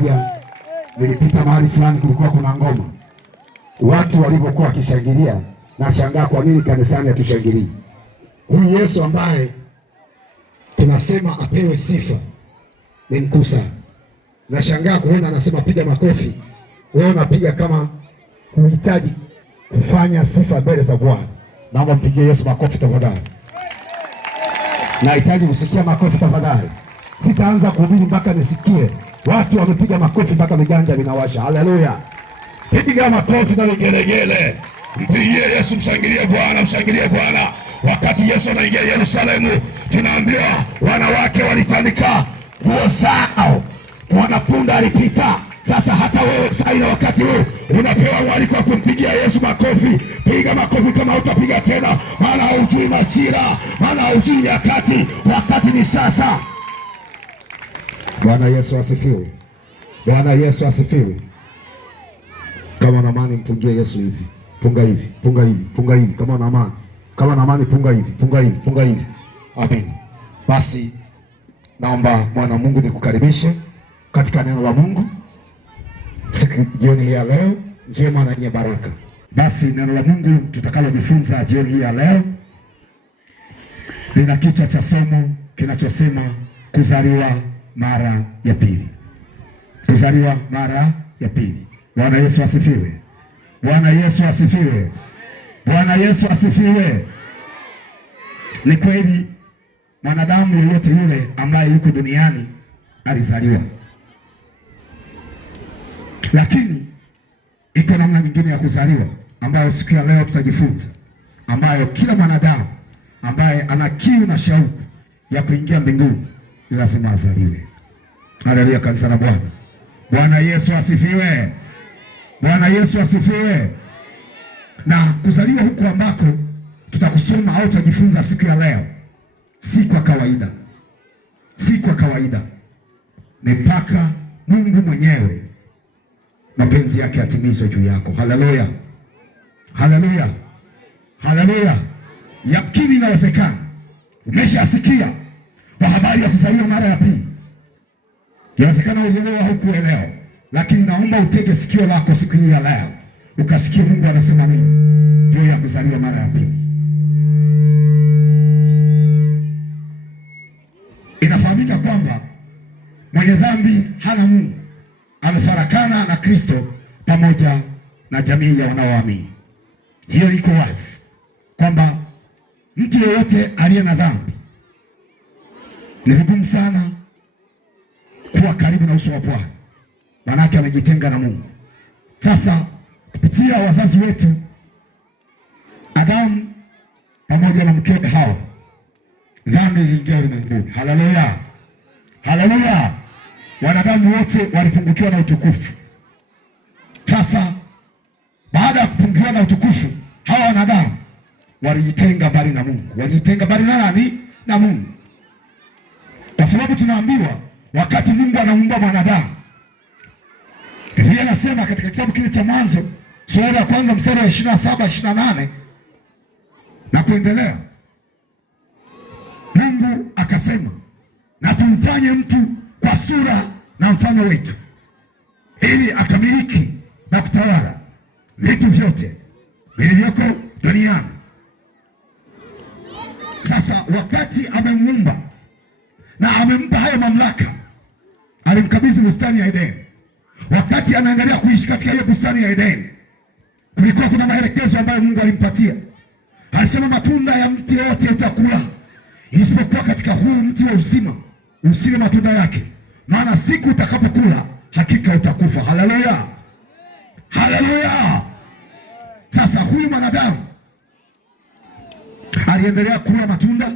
moja nilipita mahali fulani, kulikuwa kuna ngoma, watu walivyokuwa wakishangilia, na shangaa kwa nini kanisani hatushangilii. Huyu Yesu ambaye tunasema apewe sifa ni mkuu sana. Nashangaa kuona anasema piga makofi, wewe unapiga kama huhitaji kufanya sifa mbele za Bwana. Naomba mpigie Yesu makofi tafadhali. Nahitaji kusikia makofi tafadhali. Sitaanza kuhubiri mpaka nisikie watu wamepiga makofi mpaka viganja vinawasha. Haleluya! Piga makofi na vigelegele. Mpigie Yesu, mshangilie Bwana, mshangilie Bwana. Wakati Yesu anaingia Yerusalemu, tunaambiwa wanawake walitandika nguo zao, mwanapunda alipita. Sasa hata wewe sasa, wakati huu unapewa mwaliko wa kumpigia Yesu makofi. Piga makofi kama utapiga tena, maana hujui majira, maana hujui nyakati. Wakati ni sasa. Bwana Yesu asifiwe. Bwana Yesu asifiwe. Kama una amani mpungie Yesu hivi. Punga hivi, punga hivi, punga hivi. Kama una amani, kama una amani punga hivi, punga hivi, punga hivi. Amen. Basi naomba Bwana Mungu nikukaribishe katika neno la Mungu siku jioni hii ya leo njema na yenye baraka. Basi neno la Mungu tutakalojifunza jioni hii ya leo lina kichwa cha somo kinachosema kuzaliwa mara ya pili. Kuzaliwa mara ya pili. Bwana Yesu asifiwe. Bwana Yesu asifiwe. Bwana Yesu asifiwe. Ni kweli mwanadamu yeyote yule ambaye yuko duniani alizaliwa, lakini iko namna nyingine ya kuzaliwa ambayo siku ya leo tutajifunza, ambayo kila mwanadamu ambaye ana kiu na shauku ya kuingia mbinguni lazima azaliwe. Haleluya, kanisa la Bwana. Bwana Yesu asifiwe. Bwana Yesu asifiwe. Na kuzaliwa huku ambako tutakusoma au tutajifunza siku ya leo si kwa kawaida, si kwa kawaida. Ni mpaka Mungu mwenyewe mapenzi yake yatimizwe juu yako. Haleluya, haleluya, haleluya. Yakini inawezekana umeshasikia kwa habari ya kuzaliwa mara ya pili. Inawezekana ulielewa hukuelewa, lakini naomba utege sikio lako siku hii ya leo ukasikia Mungu anasema nini juu ya kuzaliwa mara ya pili. Inafahamika kwamba mwenye dhambi hana Mungu, amefarakana na Kristo pamoja na jamii ya wanaoamini. Hiyo iko wazi kwamba mtu yeyote aliye na dhambi ni vigumu sana kuwa karibu na uso wa Bwana, manake amejitenga na Mungu. Sasa kupitia wazazi wetu Adamu pamoja na mkewe Hawa, dhambi iliingia ulimwenguni. Haleluya, haleluya. Wanadamu wote walipungukiwa na utukufu. Sasa baada ya kupungukiwa na utukufu, hawa wanadamu walijitenga mbali na Mungu. Walijitenga mbali na nani? Na Mungu. Kwa sababu tunaambiwa wakati Mungu anaumba mwanadamu, Biblia inasema katika kitabu kile cha Mwanzo sura ya kwanza mstari wa 27, 28 na kuendelea, Mungu akasema, na tumfanye mtu kwa sura na mfano wetu, ili akamiliki na kutawala vitu vyote vilivyoko duniani. Sasa wakati amemuumba na amempa hayo mamlaka, alimkabidhi bustani ya Edeni. Wakati anaangalia kuishi katika hiyo bustani ya Edeni, kulikuwa kuna maelekezo ambayo Mungu alimpatia. Alisema matunda ya mti wote utakula, isipokuwa katika huu mti wa uzima usile matunda yake, maana siku utakapokula hakika utakufa. Haleluya, haleluya. Sasa huyu mwanadamu aliendelea kula matunda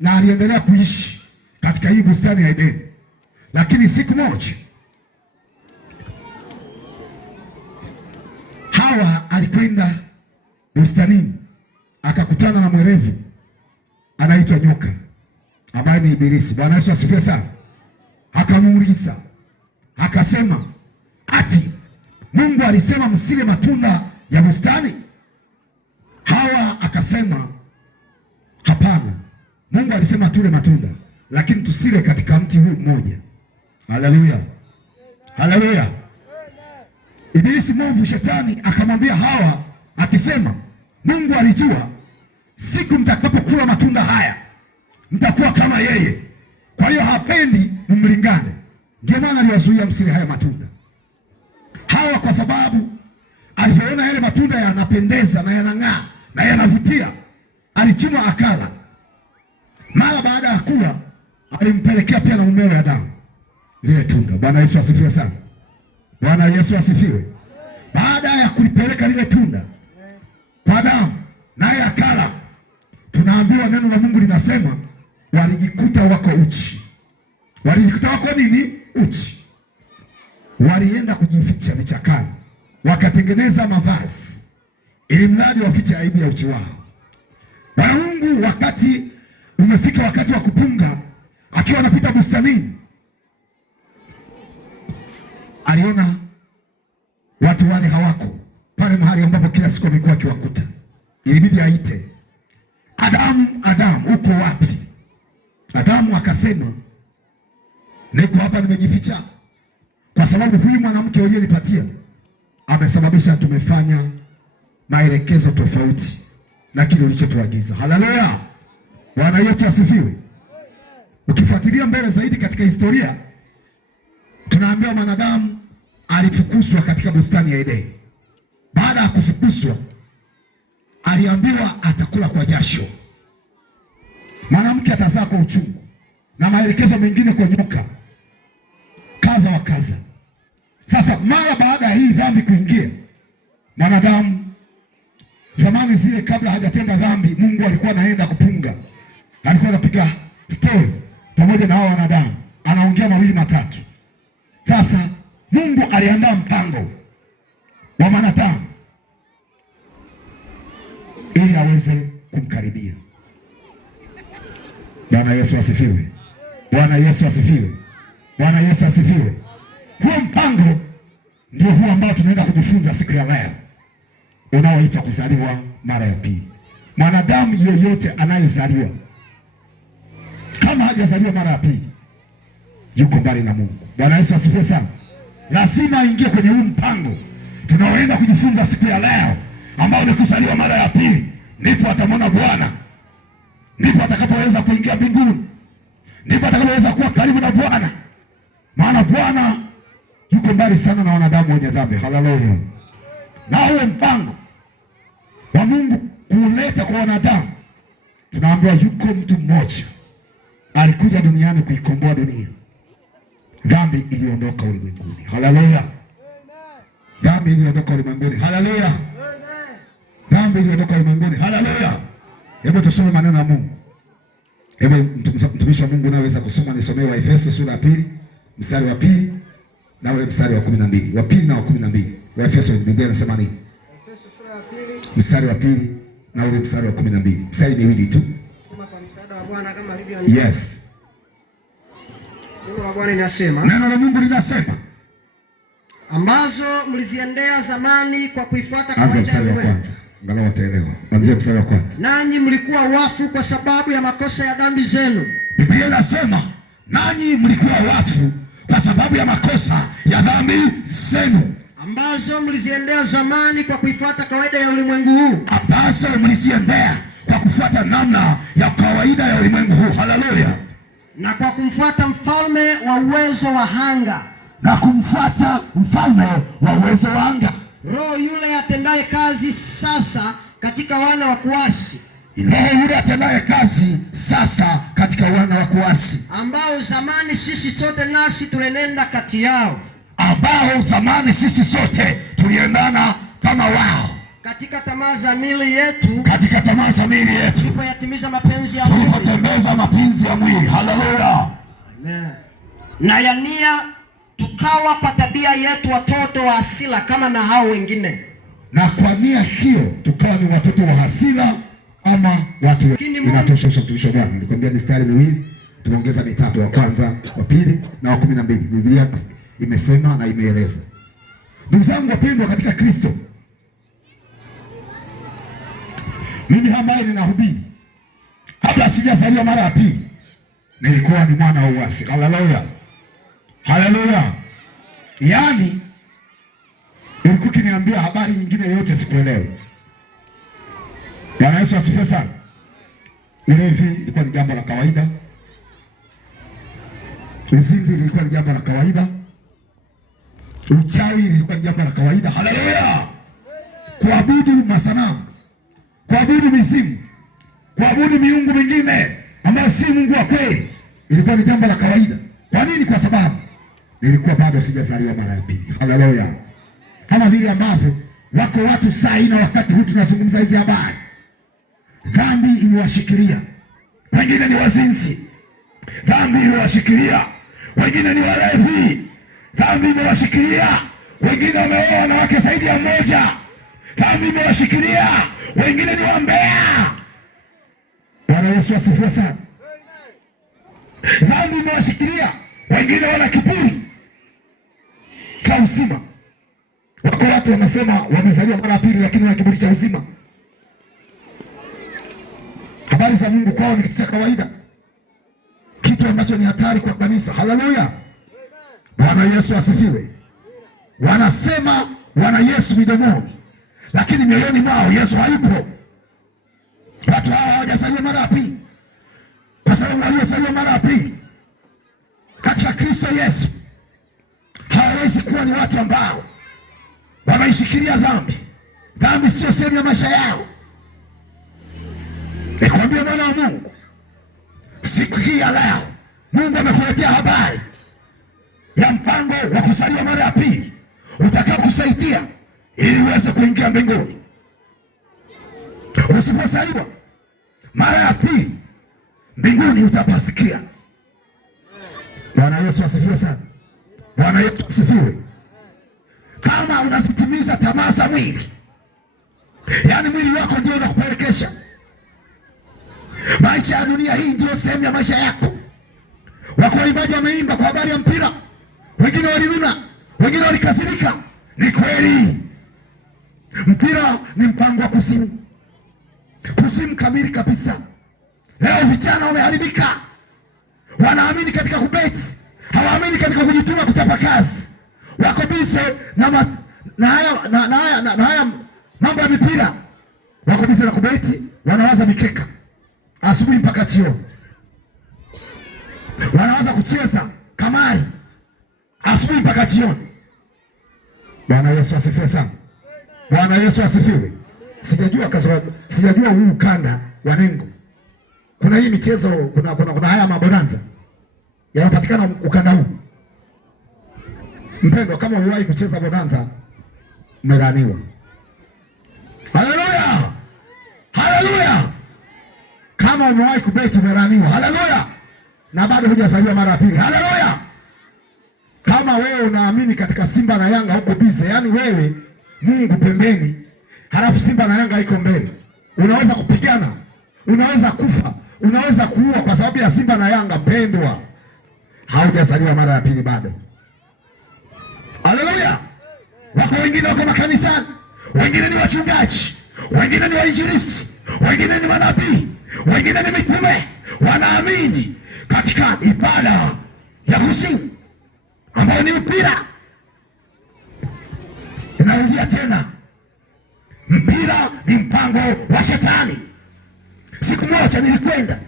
na aliendelea kuishi katika hii bustani ya Edeni, lakini siku moja Hawa alikwenda bustanini akakutana na mwerevu anaitwa nyoka ambaye ni Ibilisi. Bwana Yesu asifiwe sana. Akamuuliza akasema, ati Mungu alisema msile matunda ya bustani? Hawa akasema, hapana, Mungu alisema tule matunda, lakini tusile katika mti huu mmoja. Haleluya, Haleluya. Ibilisi mwovu shetani akamwambia Hawa akisema, Mungu alijua siku mtakapokula matunda haya mtakuwa kama yeye, kwa hiyo hapendi mumlingane, ndio maana aliwazuia msile haya matunda. Hawa kwa sababu alipoona yale matunda yanapendeza na yanang'aa na yanavutia, alichuma akala. Mara baada ya kula alimpelekea pia na mumewe Adamu lile tunda. Bwana Yesu asifiwe sana. Bwana Yesu asifiwe. Baada ya kulipeleka lile tunda kwa Adamu naye akala, tunaambiwa neno la Mungu linasema walijikuta wako uchi. Walijikuta wako nini? Uchi. Walienda kujificha vichakani, wakatengeneza mavazi ili mradi wafiche aibu ya uchi wao. Bwana Mungu wakati umefika wakati wa kupunga, akiwa anapita bustanini, aliona watu wale hawako pale mahali ambapo kila siku amekuwa akiwakuta. Ilibidi aite, Adamu, Adamu, uko wapi? Adamu akasema, niko hapa nimejificha, kwa sababu huyu mwanamke uliyenipatia amesababisha tumefanya maelekezo tofauti na kile ulichotuagiza. Haleluya. Bwana Yesu asifiwe. Ukifuatilia mbele zaidi katika historia, tunaambiwa mwanadamu alifukuzwa katika bustani ya Edeni. Baada ya kufukuzwa, aliambiwa atakula kwa jasho, mwanamke atazaa kwa uchungu, na maelekezo mengine kwa nyoka, kaza wa kaza. Sasa mara baada ya hii dhambi kuingia, mwanadamu zamani zile kabla hajatenda dhambi, Mungu alikuwa anaenda kupunga, alikuwa anapiga story pamoja na hao wanadamu, anaongea mawili matatu. Sasa Mungu aliandaa mpango wa mwanadamu ili aweze kumkaribia. Bwana Yesu asifiwe. Bwana Yesu asifiwe. Bwana Yesu asifiwe. Huo mpango ndio huo ambao tunaenda kujifunza siku ya leo, unaoitwa kuzaliwa mara ya pili. Mwanadamu yoyote anayezaliwa kama hajazaliwa mara ya pili yuko mbali na Mungu. Bwana Yesu asifiwe sana. Lazima aingie kwenye huu mpango tunaoenda kujifunza siku ya leo, ambao ni kuzaliwa mara ya pili. Ndipo atamwona Bwana, ndipo atakapoweza kuingia mbinguni, ndipo atakapoweza kuwa karibu na Bwana, maana Bwana yuko mbali sana na wanadamu wenye dhambi. Haleluya. Na huo mpango wa Mungu kuleta kwa wanadamu, tunaambiwa yuko mtu mmoja alikuja duniani kuikomboa dunia. Dhambi iliondoka ulimwenguni. Haleluya. Dhambi iliondoka ulimwenguni. Haleluya. Dhambi iliondoka ulimwenguni. Haleluya. Hebu tusome maneno ya Mungu. Hebu mtumishi wa Mungu anaweza kusoma, nisomee Waefeso sura ya 2 mstari wa 2 na ule mstari wa 12. Wa 2 na wa 12. Waefeso Biblia inasema nini? Waefeso sura ya 2 mstari wa 2 na ule mstari wa 12. Mstari miwili tu. Soma kwa msaada wa Bwana kama alivyoandika. Yes. Neno la Bwana linasema, neno la Mungu linasema, ambazo mliziendea zamani kwa kuifuata kawaida ya mstari wa kwanza. Angalau wataelewa. Anzia mstari wa kwanza. Nanyi mlikuwa wafu kwa sababu ya makosa ya dhambi zenu. Biblia inasema nanyi mlikuwa wafu kwa sababu ya makosa ya dhambi zenu, ambazo mliziendea zamani kwa kuifuata kawaida ya ulimwengu huu. Ambazo mliziendea kwa kufuata namna ya kawaida ya ulimwengu huu. Haleluya. Na kwa kumfuata mfalme wa uwezo wa anga. Na kumfuata mfalme wa uwezo wa anga. Roho yule atendaye kazi sasa katika wana wa kuasi. Roho yule atendaye kazi sasa katika wana wa kuasi, ambao zamani sisi sote nasi tulienenda kati yao. Ambao zamani sisi sote tuliendana kama wao katika tamaa za miili yetu. Katika tamaa za miili yetu tulipoyatimiza mapenzi ya mwili. Tulipotembeza mapenzi ya mwili. Haleluya. Amen. Na yania tukawa kwa tabia yetu watoto wa hasira kama na hao wengine. Na kwa nia hiyo tukawa ni watoto wa hasira ama watu. Inatosha mtumishi wa Bwana. Nilikwambia mistari miwili, tumeongeza mitatu, wa kwanza, wa pili na wa 12. Biblia imesema na imeeleza. Ndugu zangu wapendwa katika Kristo, mimi ambaye ninahubiri kabla sijazaliwa mara ya pili nilikuwa ni mwana wa uasi. Haleluya. Haleluya. Yaani ulikuwa ukiniambia habari nyingine yote sikuelewe. Bwana Yesu asifiwe sana. Ulevi ilikuwa ni jambo la kawaida. Uzinzi ilikuwa ni jambo la kawaida. Uchawi ilikuwa ni jambo la kawaida. Haleluya! Kuabudu masanamu, kuabudu mizimu, kuabudu miungu mingine ambayo si Mungu wa kweli ilikuwa ni jambo la kawaida. Kwa nini? Kwa sababu nilikuwa bado sijazaliwa mara ya pili. Haleluya! Kama vile ambavyo wako watu saa hii na wakati huu tunazungumza hizi habari, dhambi imewashikilia. Wengine ni wazinzi, dhambi imewashikilia. Wengine ni walevi, dhambi imewashikilia. Wengine wameoa wanawake zaidi ya mmoja, dhambi imewashikilia. Wengine ni wambea. Bwana Yesu asifiwe sana. Dhambi imewashikilia. Wengine wana kiburi cha uzima. Wako watu wanasema wamezaliwa mara ya pili, lakini wana kiburi cha uzima. Habari za Mungu kwao ni kitu cha kawaida, kitu ambacho ni hatari kwa kanisa. Haleluya! Bwana Yesu asifiwe. Wanasema wana Yesu midomoni, lakini mioyoni mwao Yesu hayupo. Watu hawa hawajazaliwa mara ya pili, kwa sababu waliozaliwa mara ya pili katika Kristo Yesu hawawezi kuwa ni watu ambao wanaishikilia dhambi. Dhambi sio sehemu ya maisha yao. Nikwambie mwana wa Mungu, siku hii ya leo Mungu amekuletea habari ya mpango wa kuzaliwa mara ya pili utakao kusaidia ili uweze kuingia mbinguni. Usipozaliwa mara ya pili mbinguni utapasikia. Bwana Yesu asifiwe sana. Bwana Yesu asifiwe. Kama unazitimiza tamaa za mwili, yaani mwili wako ndio unakupelekesha, maisha ya dunia hii ndio sehemu ya maisha yako. Wako waimbaji wameimba kwa habari ya mpira, wengine walinuna, wengine walikasirika. Ni kweli, mpira ni mpango wa kuzimu, kuzimu kamili kabisa. Leo vijana wameharibika, wanaamini katika kubeti, hawaamini katika kujituma kuchapa kazi. Wako bize na haya mambo ya mipira, wako bize na kubeti, wanawaza mikeka asubuhi mpaka jioni, wanaanza kucheza kamari asubuhi mpaka jioni. Bwana Yesu asifiwe sana. Bwana Yesu asifiwe. Sijajua huu ukanda wa Nengo kuna hii michezo, kuna haya mabonanza yanapatikana ukanda huu. Mpendwa, kama uliwahi kucheza bonanza umelaniwa. Haleluya, haleluya. Kama umewahi kubeti umelaniwa. Haleluya. Na bado hujazaliwa mara ya pili. Haleluya. Kama wewe unaamini katika Simba na Yanga huko bize, yaani wewe Mungu pembeni, halafu Simba na Yanga iko mbele, unaweza kupigana, unaweza kufa, unaweza kuua kwa sababu ya Simba na Yanga, mpendwa, haujazaliwa mara ya pili bado. Haleluya. Wako wengine wako makanisani, wengine ni wachungaji, wengine ni wainjilisti, wengine ni manabii, wengine ni mitume, wanaamini katika ibada ya kuzimu ambayo ni mpira. Inarudia tena, mpira ni mpango wa Shetani. Siku moja nilikwenda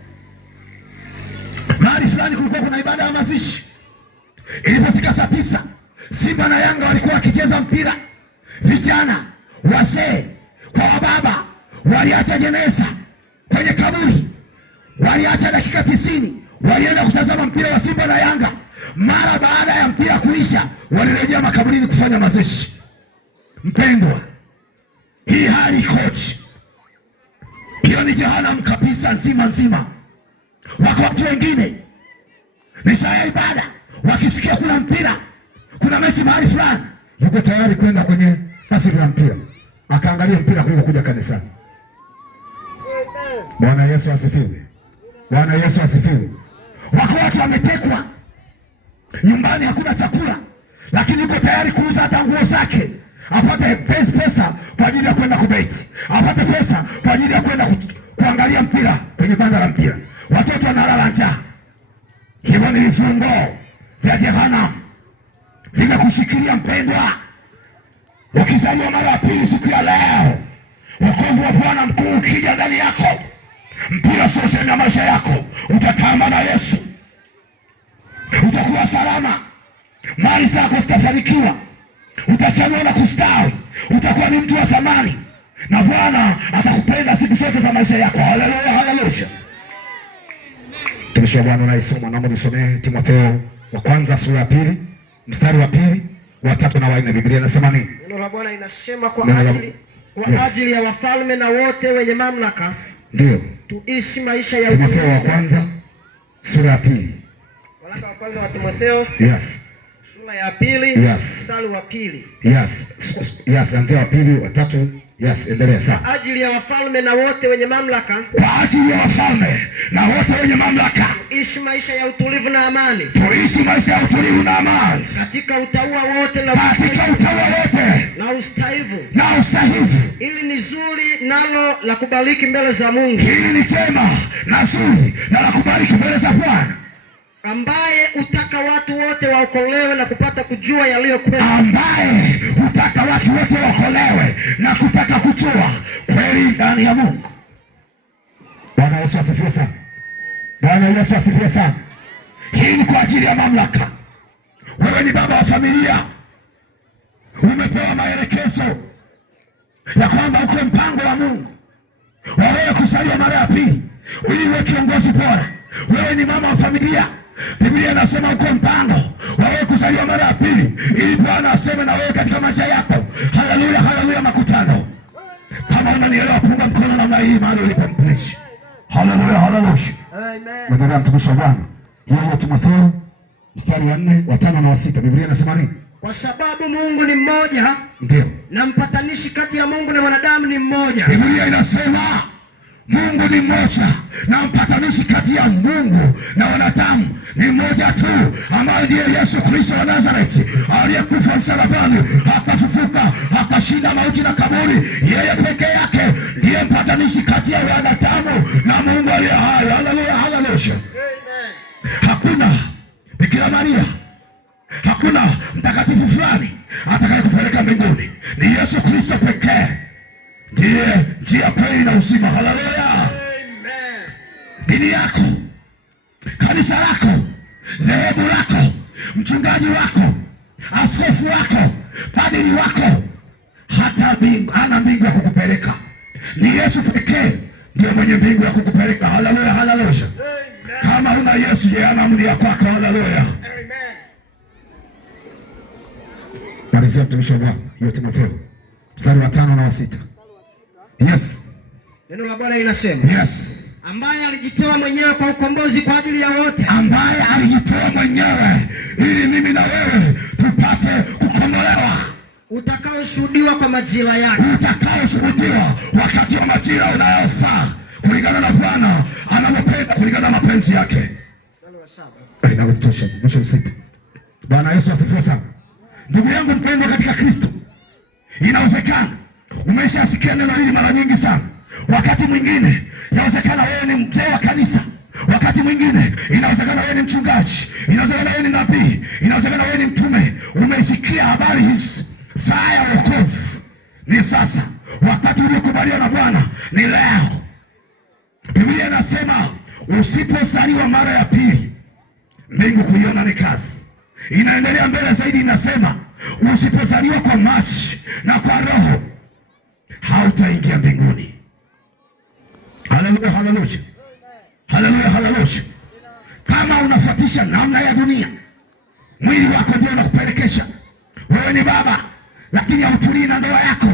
mahali fulani, kulikuwa kuna ibada ya mazishi. Ilipofika saa 9, Simba na Yanga walikuwa wakicheza mpira. Vijana, wazee kwa wababa waliacha jeneza kwenye kaburi, waliacha dakika 90, walienda kutazama mpira wa Simba na Yanga. Mara baada ya mpira kuisha, walirejea makaburini kufanya mazishi. Mpendwa, hii hali ikoje? Hiyo ni jehanamu kabisa, nzima nzima. Wako watu wengine ni saa ya ibada, wakisikia kuna mpira, kuna mechi mahali fulani, yuko tayari kwenda kwenye basi la mpira akaangalia mpira kuliko kuja kanisani. Bwana Yesu asifiwe. Bwana Yesu asifiwe. Wako watu wametekwa nyumbani, hakuna chakula, lakini yuko tayari kuuza hata nguo zake apate pesa kwa ajili ya kwenda kubeti, apate pesa kwa ajili ya kwenda kuangalia mpira kwenye banda la mpira. Watoto wanalala njaa. Hivyo ni vifungo vya jehanamu. vimekushikilia mpendwa. Ukizaliwa mara ya pili siku ya leo, wokovu wa Bwana mkuu ukija ndani yako, mpira sio sehemu ya maisha yako. Utatamba na Yesu, utakuwa salama, mali zako zitafanikiwa, utachanua na kustawi, utakuwa ni mtu wa thamani, na Bwana atakupenda siku zote za maisha yako. Haleluya, haleluya. Tumisha Bwana unaisoma, naomba nisomee Timotheo wa kwanza sura ya 2 mstari wa 2, wa 3 na wa 4. Biblia inasema nini? Neno la Bwana linasema kwa ajili ya wafalme na wote wenye mamlaka, ndio tuishi maisha ya Timotheo wa kwanza sura ya 2. Waraka wa kwanza wa Timotheo, yes, sura ya 2, yes, mstari wa 2. Yes, anzia wa 2, wa 3. Yes, endelea sasa. Kwa ajili ya wafalme na wote wenye mamlaka, kwa ajili ya wafalme na wote wenye mamlaka, tuishi maisha ya utulivu na amani, tuishi maisha ya utulivu na amani, katika utaua wote na ustahivu, ili ni zuri nalo la kubariki mbele za Mungu, ili ni jema na zuri na la kubariki mbele za Bwana, ambaye utaka watu wote waokolewe na kupata kujua yaliyo kweli, ambaye utaka watu wote waokolewe na kupata kujua kweli ndani ya Mungu. Bwana Yesu asifiwe sana. Bwana Yesu asifiwe sana. Hii ni kwa ajili ya mamlaka. Wewe ni baba wa familia, umepewa maelekezo ya kwamba uko mpango wa Mungu wewe kuzaliwa mara ya pili ili uwe kiongozi bora. Wewe ni mama wa familia, Biblia inasema uko mpango wewe kuzaliwa mara ya pili ili Bwana aseme na wewe katika maisha yako. Haleluya, haleluya makutano. Kama unanielewa, punga mkono namna hii mahali ulipompreach. Haleluya, haleluya. Amen. Ndio mtumishi wa Bwana. Hiyo Timotheo mstari wa 4, wa 5 na wa 6. Biblia inasema nini? Kwa sababu Mungu ni mmoja, ndio, na mpatanishi kati ya Mungu na wanadamu ni mmoja. Biblia inasema Mungu ni mmoja na mpatanishi kati ya Mungu na wanadamu ni mmoja tu, ambaye ndiye Yesu Kristo wa Nazareti, aliyekufa msalabani, akafufuka, akashinda mauti na kaburi. Yeye peke yake ndiye mpatanishi kati ya wanadamu na Mungu aliye hai. Haleluya, haleluya. Amen. Hakuna Bikira Maria, hakuna mtakatifu fulani atakayekupeleka mbinguni. Ni Yesu Kristo pekee ndiye njia, kweli na uzima. Haleluya. Amen. Dini yako, kanisa lako, dhehebu lako, mchungaji wako, askofu wako, padri wako, hata mbingu hana mbingu ya kukupeleka. Ni Yesu pekee ndiye mwenye mbingu ya kukupeleka. Haleluya, haleluya. Kama una Yesu, yeye ana amri ya kwako. Haleluya. Amen. Malizia mtumishi wa Bwana, hiyo Timotheo mstari wa 5 na wa 6. Yes. Neno la Bwana linasema, yes, ambaye alijitoa mwenyewe kwa ukombozi kwa ajili ya wote, ambaye alijitoa mwenyewe ili mimi na wewe tupate kukombolewa, utakaoshuhudiwa kwa majira yake, utakaoshuhudiwa wakati wa majira unayofaa, kulingana na Bwana anavyopenda, kulingana na mapenzi yake. Mstari wa 7. Inatosha, mwisho msita. Bwana Yesu asifiwe sana. Ndugu yangu mpendwa katika Kristo, inawezekana umeshasikia neno hili mara nyingi sana. Wakati mwingine inawezekana wewe ni mzee wa kanisa, wakati mwingine inawezekana wewe ni mchungaji, inawezekana wewe ni nabii, inawezekana wewe ni mtume. Umesikia habari hizi. Saa ya wokovu ni sasa, wakati uliokubaliwa na Bwana ni leo. Biblia inasema usipozaliwa mara ya pili, mbingu kuiona ni kazi. Inaendelea mbele zaidi, inasema usipozaliwa kwa maji na kwa Roho hautaingia mbinguni. Haleluya, haleluya. Haleluya, haleluya. Kama unafuatisha namna ya dunia, mwili wako ndio unakupelekesha. Wewe ni baba lakini hautulii na ndoa yako,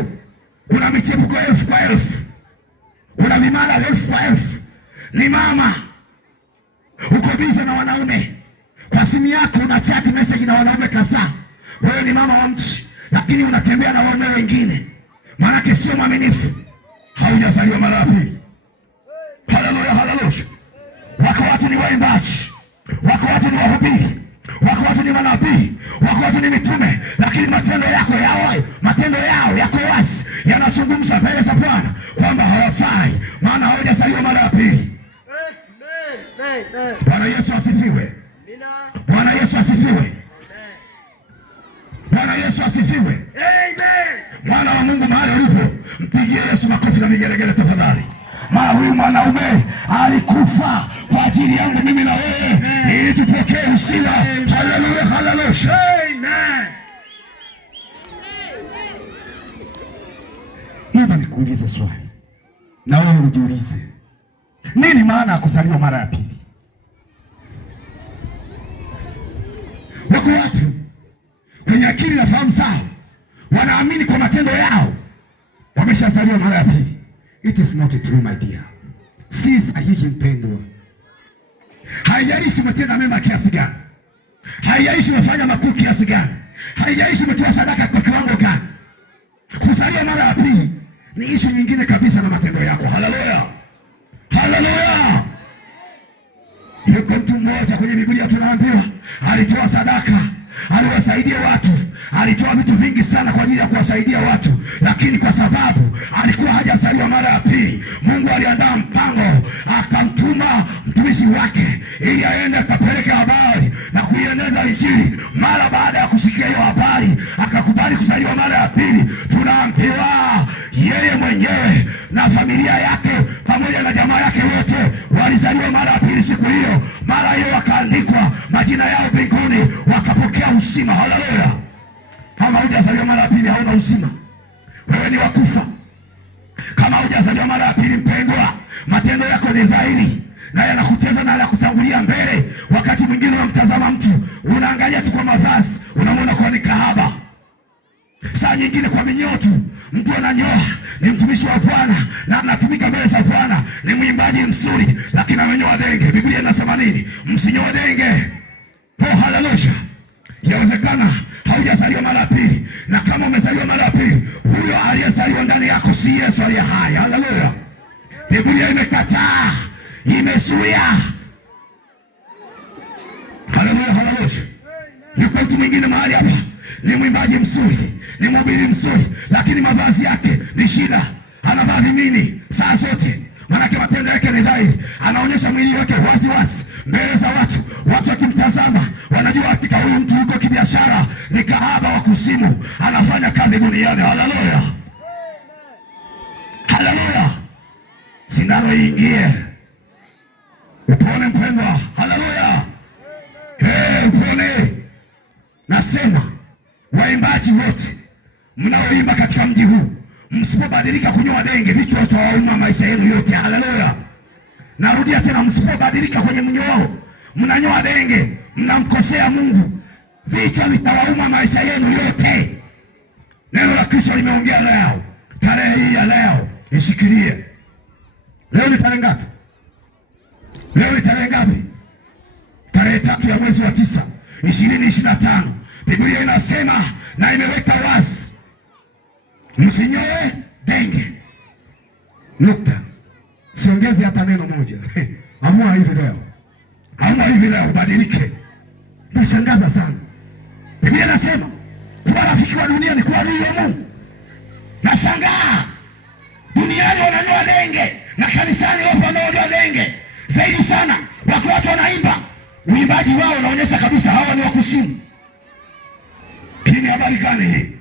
una michepuko 1000 kwa 1000, una vimala 1000 kwa 1000. Ni mama, uko bize na wanaume, kwa simu yako una chat message na wanaume kadhaa. Wewe ni mama wa mchi lakini unatembea na wanaume wengine, maana sio mwaminifu. Haujazaliwa mara ya pili. Haleluya, haleluya. Wako watu ni waimbaji, wako watu ni wahubiri, wako watu ni manabii, wako watu ni mitume, lakini matendo yao yako wazi, yanazungumza mbele za Bwana kwamba hawafai, maana hawajazaliwa mara ya pili. Bwana Yesu asifiwe. Bwana Yesu asifiwe. Yesu asifiwe. Amen. Mwana wa Mungu mahali ulipo, mpigie Yesu makofi na vigelegele tafadhali. Maana huyu mwanaume alikufa kwa ajili yangu mimi na wewe ili tupokee uzima. Haleluya, haleluya. Amen. Labda nikuulize swali na wewe ujiulize, nini maana ya kuzaliwa mara ya pili? Wako watu kwenye akili na fahamu zao wanaamini kwa matendo yao wameshazaliwa mara ya pili. It is not true my dear. Si sahihi mpendwa. Haijalishi umetenda mema kiasi gani, haijalishi umefanya makuu kiasi gani, haijalishi umetoa sadaka kwa kiwango gani, kuzaliwa mara ya pili ni ishu nyingine kabisa na matendo yako. Haleluya, haleluya. Yuko mtu mmoja kwenye Biblia tunaambiwa alitoa sadaka, aliwasaidia watu, alitoa vitu vingi sana kwa ajili ya kuwasaidia watu, lakini kwa sababu alikuwa hajazaliwa mara ya pili, Mungu aliandaa mpango, akamtuma mtumishi wake ili aende akapeleke habari na kuieneza Injili. Mara baada ya kusikia hiyo habari, akakubali kuzaliwa mara ya pili. Tunaambiwa yeye mwenyewe na familia yake pamoja na jamaa yake wote walizaliwa mara ya pili. Siku hiyo, mara hiyo wakaandikwa majina yao mbinguni, wakapokea uzima. Haleluya. Kama hujazaliwa mara ya pili hauna uzima, wewe ni wakufa. Kama hujazaliwa mara ya pili mpendwa, matendo yako ni dhahiri na yanakuteza na yanakutangulia mbele. Wakati mwingine unamtazama mtu, unaangalia tu kwa mavazi, unamwona kwa ni kahaba. Saa nyingine kwa minyoo tu, mtu ananyoa, ni mtumishi wa Bwana na anatumika mbele za Bwana, ni mwimbaji mzuri, lakini amenyoa denge. Biblia inasema nini? Msinyoe denge. Oh, haleluya. Yawezekana haujazaliwa mara ya pili, na kama umezaliwa mara ya pili, huyo aliyezaliwa ndani yako si Yesu aliye hai. Haleluya. Biblia imekataa, imezuia. Haleluya, haleluya. Yuko mtu mwingine mahali hapa, ni mwimbaji mzuri, ni mhubiri mzuri, lakini mavazi yake ni shida. Anavaa vimini saa zote, manake matendo yake ni dhahiri. Anaonyesha mwili wake wazi wazi mbele za watu. Watu wakimtazama wanajua hakika huyu mtu yuko kibiashara, ni kahaba wa kuzimu, anafanya kazi duniani. Haleluya, haleluya. Sindano iingie, upone mpendwa. Haleluya, upone. Nasema waimbaji wote mnaoimba katika mji huu, msipobadilika kunyoa denge, vichwa vitawauma maisha yenu yote. Haleluya. Narudia tena, msipobadilika kwenye mnyoo, mnanyoa denge, mnamkosea Mungu, vichwa vitawauma maisha yenu yote. Neno la Kristo limeongea leo, tarehe hii ya leo ishikilie. Leo ni tarehe ngapi? Leo ni tarehe ngapi? Tarehe 3 ya mwezi wa 9, 2025. Biblia inasema na imeweka wazi, msinyoe denge. Nukta. Siongezi hata neno moja. Amua hivi leo. Amua hivi leo ubadilike. Nashangaza sana. Biblia inasema kuwa rafiki wa dunia ni kuwa adui wa Mungu. Nashangaa. Duniani wananyoa denge na kanisani wapo wanaonyoa denge. Zaidi sana wako watu wanaimba, uimbaji wao unaonyesha kabisa hawa ni wakuzimu. Hii ni habari gani hii?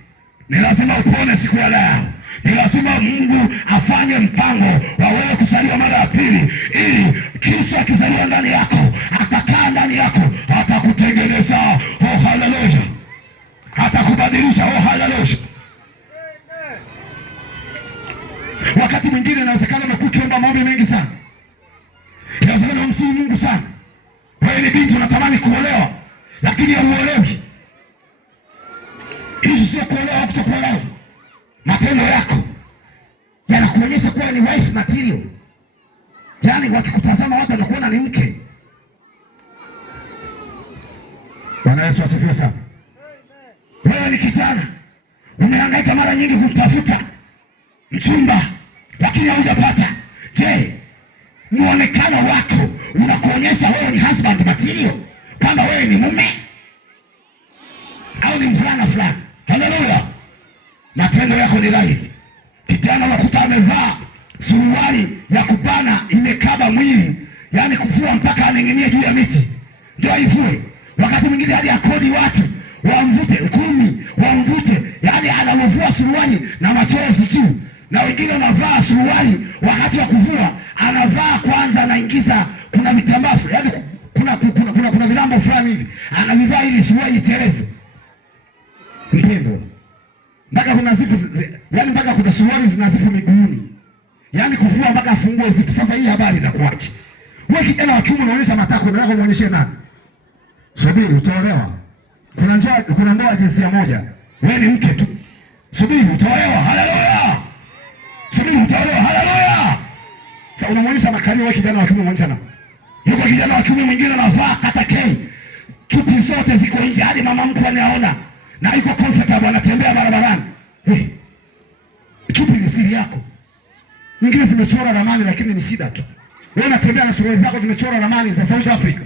Ni lazima upone siku ya leo. Ni lazima Mungu afanye mpango wa wewe kuzaliwa mara ya pili, ili Kristo akizaliwa ndani yako, akakaa ndani yako, atakutengeneza. Oh, haleluya. Atakubadilisha. Oh, haleluya. Wakati mwingine inawezekana umekuwa ukiomba maombi mengi sana, inawezekana umsihi Mungu sana. Wewe ni binti unatamani kuolewa, lakini hauolewi. Hizo sio kuolewa au kutokuolewa. Matendo yako yanakuonyesha kuwa ni wife material. Yaani wakikutazama watu wanakuona ni mke. Bwana Yesu asifiwe sana. Wewe ni kijana, umehangaika mara nyingi kumtafuta mchumba, lakini haujapata. Je, muonekano wako unakuonyesha wewe ni husband material, kama wewe ni mume au ni mvulana fulani? Haleluya. Matendo yako ni dhahiri. Kijana unakuta amevaa suruali ya kubana imekaba mwili, yaani kuvua mpaka aning'inie juu ya miti ndio aivue. Wakati mwingine hadi akodi watu wamvute 10 wamvute, yaani anavua suruali na machozi tu, na wengine wanavaa suruali wakati wa kuvua anavaa kwanza, anaingiza kuna vitambaa, yaani kuna vilambo fulani hivi anavivaa ili suruali iteleze. Mpendo, mpaka kuna zipu, yaani mpaka kuna suruali zina zipu miguuni, yaani kuvua mpaka afungue zipu. Sasa hii habari inakuaje? Wewe kijana wa kiume unaonyesha matako, unataka muonyeshe nani? Subiri utaolewa. Kuna ndoa jinsia moja, wewe ni mke tu. Subiri utaolewa. Haleluya! Subiri utaolewa. Haleluya! Sasa unamuonyesha makalio wewe kijana wa kiume, unaonyesha nani? Yuko kijana wa kiume mwingine anavaa kata K, chupi zote ziko nje hadi mama mkwe anaona, na yuko comfortable anatembea barabarani. Wewe chupi ni siri yako. Nyingine zimechora ramani lakini ni shida tu. Wewe unatembea na suruali zako zimechora ramani za South Africa.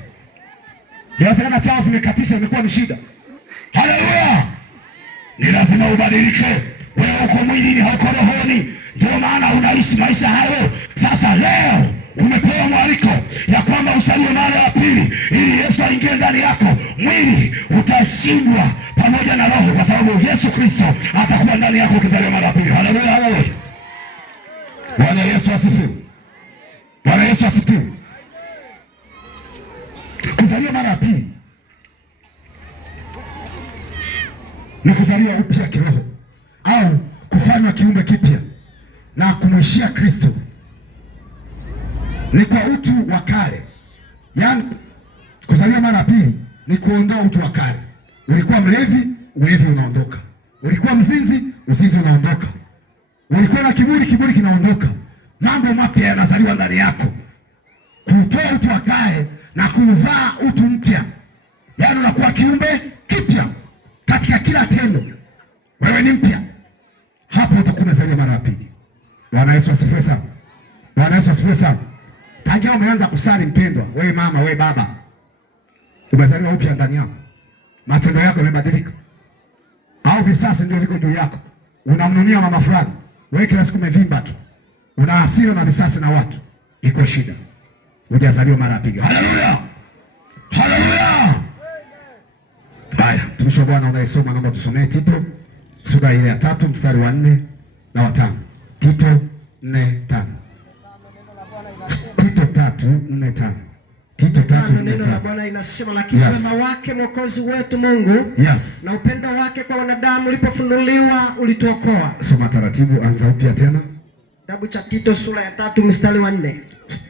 Inawezekana chao zimekatisha, imekuwa ni shida. Haleluya! Ni lazima ubadilike. Wewe uko mwilini, hauko rohoni. Ndio maana unaishi maisha hayo. Sasa leo umepewa mwaliko ya kwamba usaliwe mara ya pili ili Yesu aingie ndani yako. Mwili utashindwa pamoja na roho, kwa sababu Yesu Kristo atakuwa ndani yako ukizaliwa mara ya pili. Haleluya, haleluya. Bwana Yesu asifiwe. Bwana Yesu asifiwe. Kuzaliwa mara ya pili ni kuzaliwa upya kiroho au kufanywa kiumbe kipya na kumwishia Kristo. Ni kwa utu wa kale. Yaani kuzaliwa mara ya pili ni kuondoa utu wa kale. Ulikuwa mlevi, ulevi unaondoka. Ulikuwa mzinzi, uzinzi unaondoka. Ulikuwa na kiburi, kiburi kinaondoka. Mambo mapya yanazaliwa ndani yako. Kutoa utu wa kale na kuvaa utu mpya. Yaani unakuwa kiumbe kipya katika kila tendo. Wewe ni mpya. Hapo utakuwa umezaliwa mara ya pili. Bwana Yesu asifiwe sana. Bwana Yesu asifiwe sana. Tangia umeanza kusali mpendwa, wewe mama, wewe baba, umezaliwa upya ndani yako. Matendo yako yamebadilika. Au visasi ndio viko juu yako. Unamnunia mama fulani, wewe kila siku umevimba tu. Una hasira na visasi na watu. Iko shida. Hujazaliwa mara ya pili. Haleluya! Haleluya! Haya, mtumishi wa Bwana unayesoma, naomba tusomee Tito sura ile ya 3 mstari wa 4 na wa 5. Tito 4:5. Tito 3:4-5. Tito 3:4. Neno la Bwana linasema, lakini wema wake Mwokozi wetu Mungu na upendo wake kwa wanadamu ulipofunuliwa ulituokoa. Soma taratibu, anza upya tena. Kitabu cha Tito sura ya 3 mstari wa 4.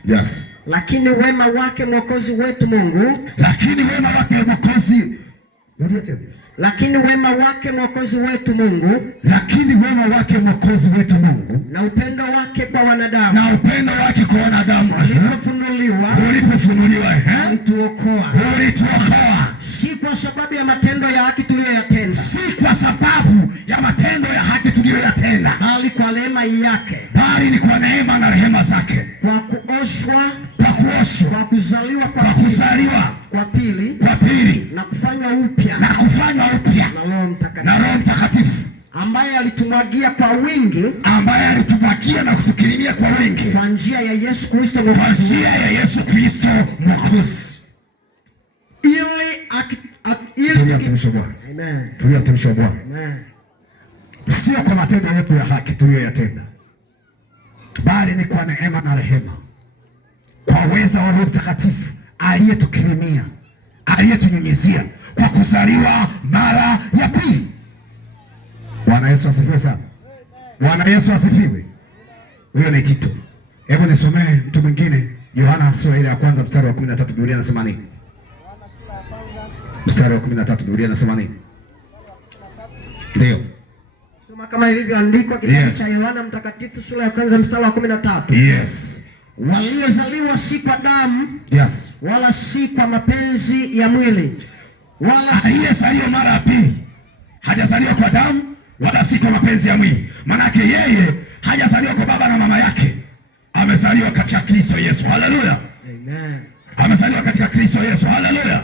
Yes. Lakini wema wake Mwokozi wetu Mungu, lakini wema wake Mwokozi, rudia tena. Lakini wema wake Mwokozi wetu Mungu, lakini wema wake Mwokozi wetu Mungu na upendo wake kwa wanadamu, na upendo wake kwa wanadamu ulipofunuliwa ulituokoa, si kwa sababu ya matendo ya haki tuliyoyatenda, si kwa sababu ya matendo ya haki tuliyoyatenda, bali kwa neema yake, bali ni kwa neema na rehema zake, kwa kuoshwa, kwa kuzaliwa kwa pili na kufanywa upya na Roho Mtakatifu, ambaye alitumwagia kwa wingi, na kutukirimia kwa wingi kwa njia ya Yesu Kristo Mwokozi. Tulia mtumishi wa Bwana. Amen. Tulia mtumishi wa Bwana. Amen. Sio kwa matendo yetu ya haki tuliyoyatenda, bali ni kwa neema na rehema, kwa uweza wa Roho Mtakatifu aliyetukirimia, aliyetunyunyizia kwa kuzaliwa mara ya pili. Bwana Yesu asifiwe sana. Bwana Yesu asifiwe. Huyo ni Tito. Hebu nisomee mtu mwingine, Yohana sura ile ya 1 mstari wa 13. Biblia inasema nini? Mstari wa 13, Biblia inasema nini? Ndio. Soma kama ilivyoandikwa kitabu cha Yohana Mtakatifu sura ya 1 mstari wa 13. Yes. Waliozaliwa si kwa damu, wala si kwa mapenzi ya mwili, wala aliyezaliwa mara ya pili hajazaliwa kwa damu wala si kwa mapenzi ya mwili. Manake yeye hajazaliwa kwa baba na mama yake, amezaliwa katika Kristo Yesu. Haleluya. Amen. Amezaliwa katika Kristo Yesu. Haleluya.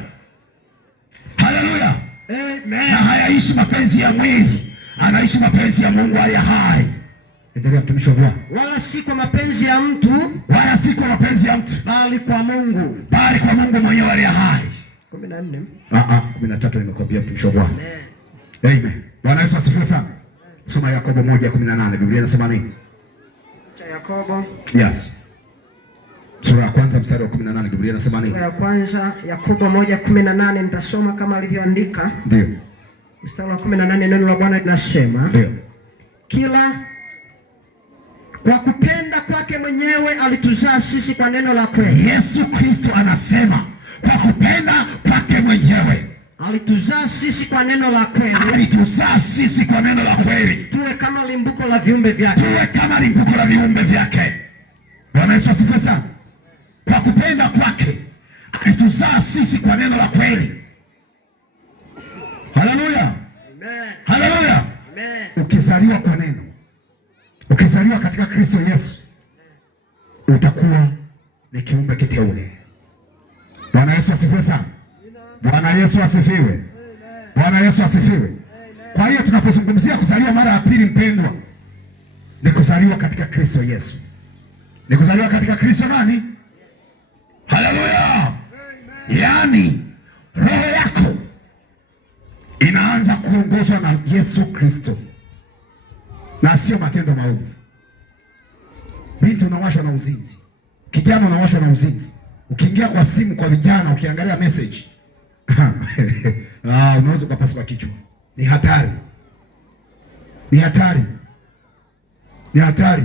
Haleluya. Amen. Na hayaishi mapenzi ya mwili, anaishi mapenzi ya Mungu aliye hai. Endelea mtumishi wa Bwana. Wala si kwa mapenzi ya mtu, bali kwa Mungu, mwenyewe aliye hai. 14. 13 nimekwambia mtumishi wa Bwana. Amen. Bwana Yesu asifiwe sana. Soma Yakobo 1:18. Biblia inasema nini? Yakobo. Yes. Sura ya kwanza mstari wa 18. Biblia inasema nini? Sura ya kwanza Yakobo 1:18 nitasoma kama alivyoandika. Ndio. Mstari wa 18 neno la Bwana linasema, ndio, kila kwa kupenda kwake mwenyewe alituzaa sisi kwa neno la kweli. Yesu Kristo anasema kwa kupenda kwake mwenyewe alituzaa sisi kwa neno la kweli. Alituzaa sisi kwa neno la kweli. Tuwe kama limbuko la viumbe vyake. Tuwe kama limbuko la viumbe vyake. Bwana Yesu asifiwe sana. Kwa kupenda kwake alituzaa sisi kwa neno la kweli. Haleluya. Amen. Haleluya. Amen. Ukizaliwa kwa neno, ukizaliwa katika Kristo Yesu, utakuwa ni kiumbe kiteule. Bwana Yesu asifiwe sana. Bwana Yesu asifiwe. Bwana Yesu asifiwe. Kwa hiyo tunapozungumzia kuzaliwa mara ya pili, mpendwa, ni kuzaliwa katika Kristo Yesu. Ni kuzaliwa katika Kristo nani? Haleluya. Yaani roho yako inaanza kuongozwa na Yesu Kristo na sio matendo maovu. Binti unawashwa na uzinzi, kijana unawashwa na uzinzi. Ukiingia kwa simu kwa vijana, ukiangalia message unaweza kupasuka kichwa. Ni hatari, ni hatari, ni hatari,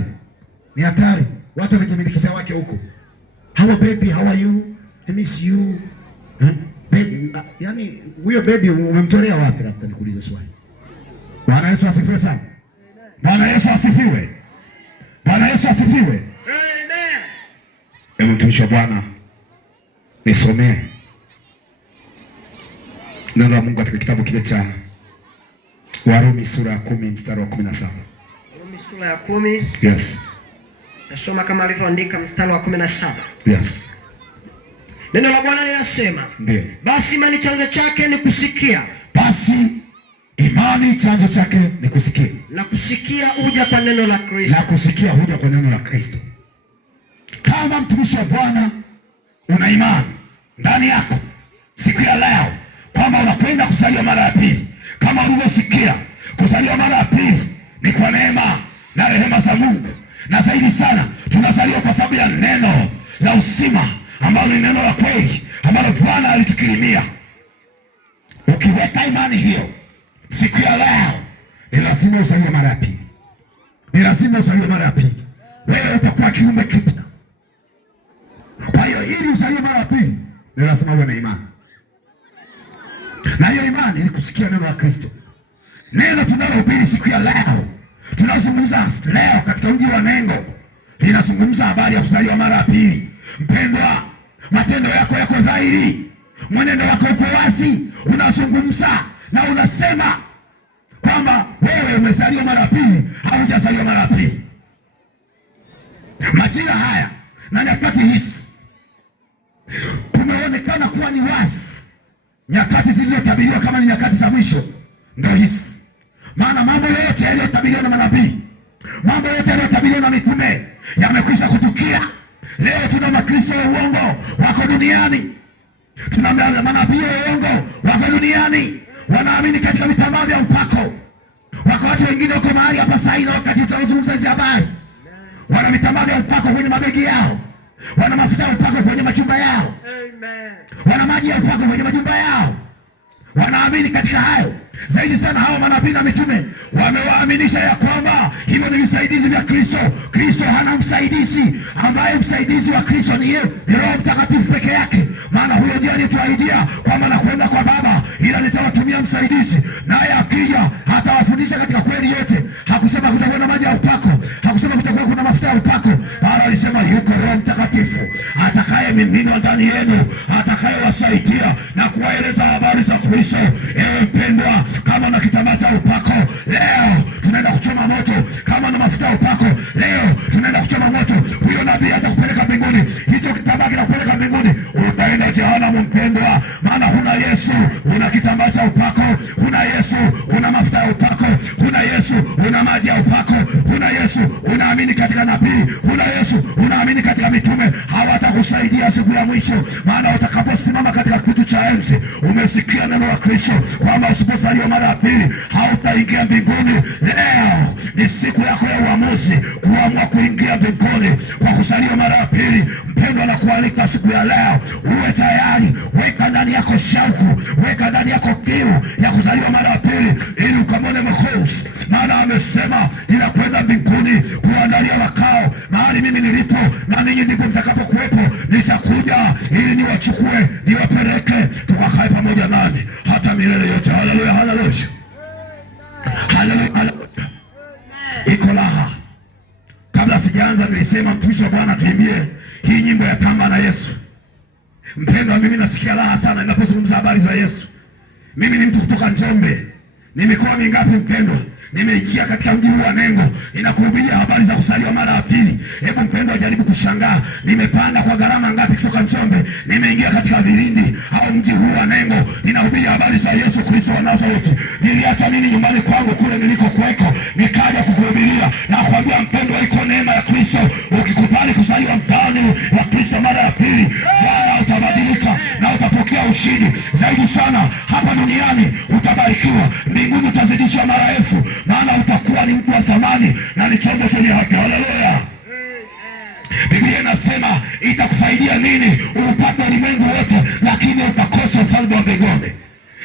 ni hatari. Watu wamejimilikisha wake huko. Hello baby, how are you? I miss you. Baby, yani huyo baby umemtolea wapi? Labda nikuulize swali. Bwana Yesu asifiwe sana. Bwana Yesu asifiwe. Bwana Yesu asifiwe. Amen. Hebu mtumishi wa Bwana nisomee neno la Mungu katika kitabu kile cha Warumi sura ya 10 mstari wa 17. Warumi sura ya 10. Yes. Nasoma kama alivyoandika mstari wa 17. Yes. Neno la Bwana linasema, ndio, basi imani chanzo chake ni kusikia. Basi imani chanzo chake ni kusikia. Na kusikia huja kwa neno la Kristo. Na kusikia huja kwa neno la Kristo. Kama mtumishi wa Bwana una imani ndani yako siku ya leo kwamba unakwenda kuzaliwa mara ya pili, kama ulivyosikia kuzaliwa mara ya pili ni kwa neema na rehema za Mungu, na zaidi sana tunazaliwa kwa sababu ya neno la uzima ambalo ni neno la kweli ambalo Bwana alitukirimia. Ukiweka imani hiyo siku ya leo, ni lazima uzaliwe mara ya pili. Ni lazima uzaliwe mara ya pili. Wewe utakuwa kiumbe kipya. Kwa hiyo ili uzaliwe mara ya pili, ni lazima uwe na imani. Na hiyo imani ni kusikia neno la Kristo. Neno tunalohubiri siku ya leo, tunazungumza leo katika mji wa Nengo, linazungumza habari ya kuzaliwa mara ya pili. Mpendwa, matendo yako yako dhahiri, mwenendo wako uko wazi, unazungumza na unasema kwamba wewe umezaliwa mara ya pili au hujazaliwa mara ya pili. Majira haya na nyakati hizi tumeonekana kuwa ni wazi. Nyakati zilizotabiriwa kama ni nyakati za mwisho ndio hizi. Maana mambo yote yaliyotabiriwa na manabii, mambo yote yaliyotabiriwa na mitume yamekwisha kutukia. Leo tuna makristo wa uongo wako duniani. Tuna manabii wa uongo wako duniani, wanaamini katika vitambaa vya upako. Wako watu wengine wako mahali hapa sasa hivi, wakati tunazungumza hizi habari, wana vitambaa vya upako kwenye mabegi yao, wana mafuta ya upako kwenye majumba yao. Amen. Wana maji ya upako kwenye majumba yao, wanaamini katika hayo. Zaidi sana hao manabii na mitume wamewaaminisha ya kwamba hivyo ni visaidizi vya Kristo. Kristo hana msaidizi, ambaye msaidizi wa Kristo ni Roho Mtakatifu peke yake. Maana huyo ndiye aliyetuahidia kwamba nakwenda kwa Baba, ila nitawatumia msaidizi, naye akija atawafundisha katika kweli yote. Hakusema kutakuwa na maji ya upako, hakusema kutakuwa kuna mafuta ya upako, bali alisema yuko Roho Mtakatifu atakayemiminwa ndani yenu, atakayewasaidia na kuwaeleza habari za Kristo. Ewe mpendwa, kama na kitambaa cha upako, leo tunaenda kuchoma moto. Kama na mafuta ya upako, leo tunaenda kuchoma moto. Huyo nabii atakupeleka mbinguni, hicho kitambaa kinakupeleka mbinguni. Utaenda jehanamu mpendwa, maana huna Yesu. Una kitambaa cha upako, huna Yesu. Una mafuta ya upako, huna Yesu. Una maji ya upako, huna Yesu. Unaamini katika nabii, huna Yesu. Unaamini katika mitume, hawatakusaidia siku ya mwisho. Maana utakapo umesimama katika kiti cha enzi, umesikia neno la Kristo kwamba usipozaliwa mara ya pili hautaingia mbinguni. Leo ni siku yako ya uamuzi, kuamua kuingia mbinguni kwa kuzaliwa mara ya pili. Mpendwa, na kualika siku ya leo uwe tayari. Weka ndani yako shauku, weka ndani yako kiu ya kuzaliwa mara ya pili, ili ukamwone Mwokozi, maana amesema ninakwenda mbinguni kuandalia makao mahali mimi nilipo, na ninyi ndipo mtakapokuwepo. Nitakuja ili niwachukue, niwapeleke, tukakae pamoja nani hata milele yote. Haleluya, haleluya, haleluya. Iko raha. Kabla sijaanza nilisema mtumishi wa Bwana tuimbie hii nyimbo ya Tamba na Yesu. Mpendwa, mimi nasikia raha sana ninapozungumza habari za Yesu. Mimi ni mtu kutoka Njombe. Ni mikoa mingapi mpendwa nimeingia katika mji huu wa Nengo, ninakuhubiria habari za kuzaliwa mara ya pili. Hebu mpendwa, jaribu kushangaa, nimepanda kwa gharama ngapi kutoka Njombe, nimeingia katika Vilindi au mji huu wa Nengo, ninahubiri habari za Yesu Kristo wa Nazareti. Niliacha nini nyumbani kwangu kule nilikokuweko, nikaja kukuhubiria na kuambia mpendwa, iko neema ya Kristo. Ukikubali kuzaliwa ndani ya Kristo mara ya pili, Bwana utabadilika na utapokea ushindi zaidi sana. Hapa duniani utabarikiwa, mbinguni utazidishwa mara elfu, maana utakuwa ni mtu wa thamani na ni chombo chenye haki. Haleluya. Biblia inasema itakufaidia nini upate ulimwengu wote, lakini utakosa ufalme wa mbinguni.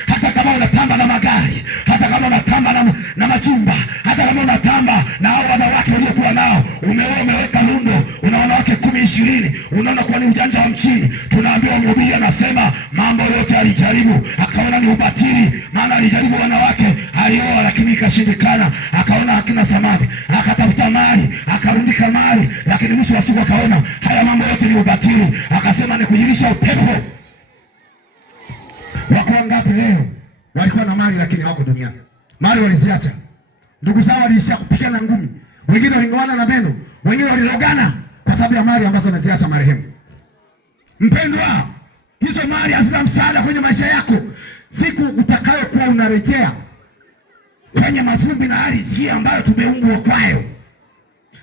Hata kama unatamba na magari, hata kama unatamba na majumba, hata kama unatamba na hao wanawake waliokuwa nao, umeweka lundo, una wanawake 10-20, unaona kuwa ni ujanja wa mchini. Tunaambiwa mhubiri anasema mambo yote alijaribu, akaona ni ubatili. Maana alijaribu wanawake, alioa lakini ikashindikana, akaona hakina thamani, akatafuta mali, akarundika mali, lakini mwisho wa siku akaona haya mambo yote ni ubatili, akasema ni kujirisha upepo. Wako wangapi leo walikuwa na mali lakini hawako duniani? Mali waliziacha. Ndugu zao waliishia kupigana ngumi, wengine walingoana na meno, wengine walilogana kwa sababu ya mali ambazo wameziacha marehemu. Mpendwa, hizo mali hazina msaada kwenye maisha yako. Siku utakayokuwa unarejea kwenye mavumbi na ardhi ambayo tumeumbwa kwayo,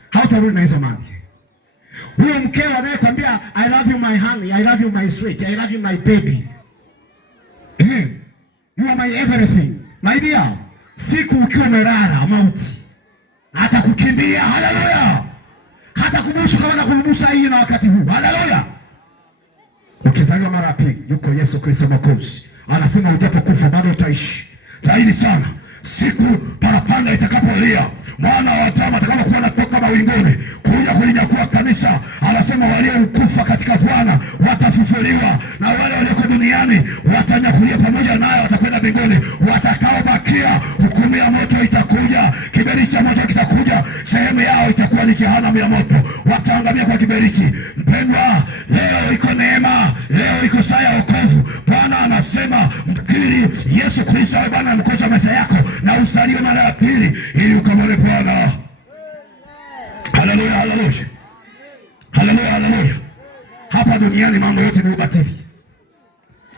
hautarudi na hizo mali. Huyo mkeo anayekwambia I love you my honey, I love you my sweet, I love you my baby, you are my everything, my dear, siku ukiwa umelala mauti hata kukimbia. Haleluya. Hata kubusu kama nakubusa hii na wakati huu. Haleluya. Ukizaliwa mara ya pili, yuko Yesu Kristo Mwokozi, anasema ujapokufa bado utaishi zaidi sana. Siku parapanda itakapolia, mwana wa Adamu atakapokuwa anatoka mawinguni kuja kulinyakua kanisa, anasema waliokufa katika Bwana watafufuliwa, na wale walioko duniani watanyakulia pamoja naye, watakwenda mbinguni. Watakaobakia, hukumu ya moto itakuja, kiberiti cha moto kitakuja, sehemu yao itakuwa ni jehanamu ya moto, wataangamia kwa kiberiti. Mpendwa, leo iko neema, leo iko saa ya wokovu. Bwana anasema mkiri Yesu Kristo awe Bwana mkozi wa maisha yako, na uzaliwe mara ya pili ili ukamwone Bwana. Haleluya, haleluya, haleluya, haleluya. Hapa duniani mambo yote ni ubatili.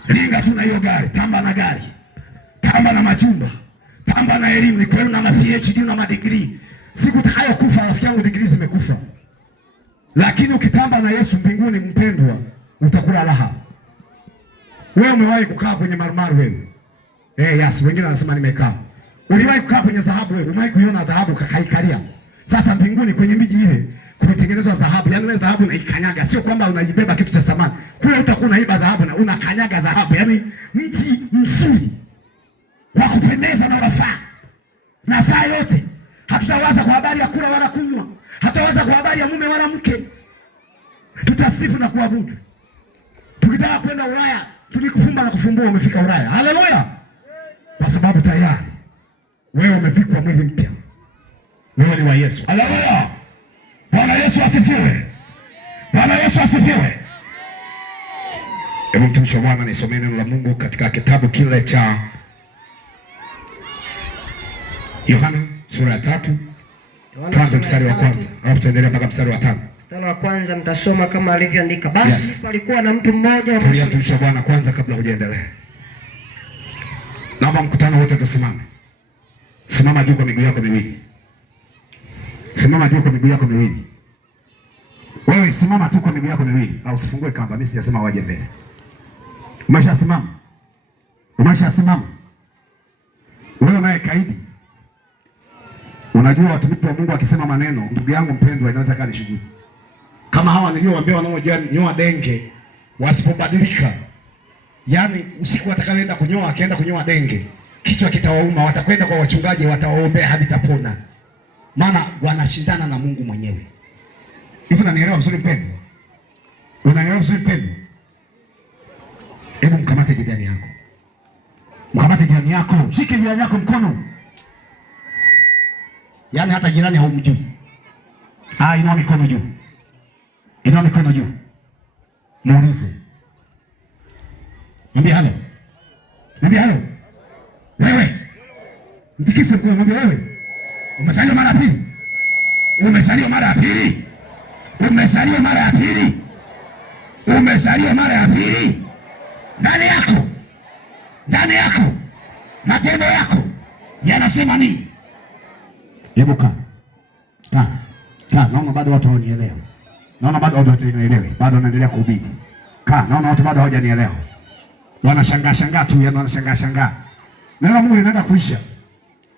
Linga tu na hiyo gari, tamba na gari, tamba na majumba, tamba na elimu, ni kweli na PhD na madigrii. Siku utakayokufa rafiki yangu, digrii zimekufa. Lakini ukitamba na Yesu mbinguni, mpendwa, utakula raha. Wewe umewahi kukaa kwenye marumaru wewe? Yes, wengine wanasema nimekaa. Uliwahi kukaa kwenye dhahabu wewe? Umewahi kuiona dhahabu kakaikalia? Sasa mbinguni kwenye miji ile kumetengenezwa dhahabu. Yaani wewe dhahabu unaikanyaga, sio kwamba unajibeba kitu cha samani. Kule utakuwa unaiba dhahabu na unakanyaga dhahabu. Yaani mti mzuri wa kupendeza na unafaa. Na saa yote hatutawaza kwa habari ya kula wala kunywa. Hatutawaza kwa habari ya mume wala mke. Tutasifu na kuabudu. Tukitaka kwenda Ulaya, tulikufumba na kufumbua, umefika Ulaya. Haleluya. Kwa sababu tayari wewe umevikwa mwili mpya. Wewe ni wa Yesu. Haleluya. Bwana Yesu asifiwe. Bwana Yesu asifiwe. Hebu mtumishi wa Bwana nisomee neno la Mungu katika kitabu kile cha Yohana sura ya 3. Tuanze mstari wa kwanza, alafu tuendelee mpaka mstari wa 5. Mstari wa kwanza mtasoma kama alivyoandika. Basi palikuwa na mtu mmoja. Tulia mtumishi wa Bwana kwanza kabla hujaendelea. Naomba mkutano wote tusimame. Simama juu kwa miguu yako miwili. Simama juu kwa miguu yako miwili. Wewe simama tu kwa miguu yako miwili, au usifungue kamba. Mimi sijasema waje mbele. Umeshasimama? Umeshasimama? Wewe unaye kaidi. Unajua watumishi wa Mungu akisema maneno, ndugu yangu mpendwa, inaweza kaa ni shughuli. Kama hawa niliowaambia wanaonyoa denge wasipobadilika. Yaani usiku atakayoenda kunyoa, akienda kunyoa denge, kichwa kitawauma, watakwenda kwa wachungaji, watawaombea hadi tapona. Maana wanashindana na Mungu mwenyewe. Hivi unanielewa vizuri mpendwa? Unanielewa vizuri mpendwa? Hebu mkamate jirani yako. Mkamate jirani yako, shike jirani yako mkono. Yaani hata jirani haumjui. Inua mikono juu. Inua mikono juu. Muulize. Mwambie halo. Mwambie halo. Wewe. Mtikise mkono, mwambie wewe. Umezaliwa mara ya pili. Umezaliwa mara ya pili. Umezaliwa mara ya pili. Umezaliwa mara ya pili. Ndani yako. Ndani yako. Matendo yako yanasema nini? Hebu kaa. Naona bado watu hawanielewa. Naona bado watu hawanielewi. Bado wanaendelea kuhubiri. Naona watu bado hawajanielewa. Wanashangaa tu, wanashangaa. Neno la Mungu linaenda kuisha.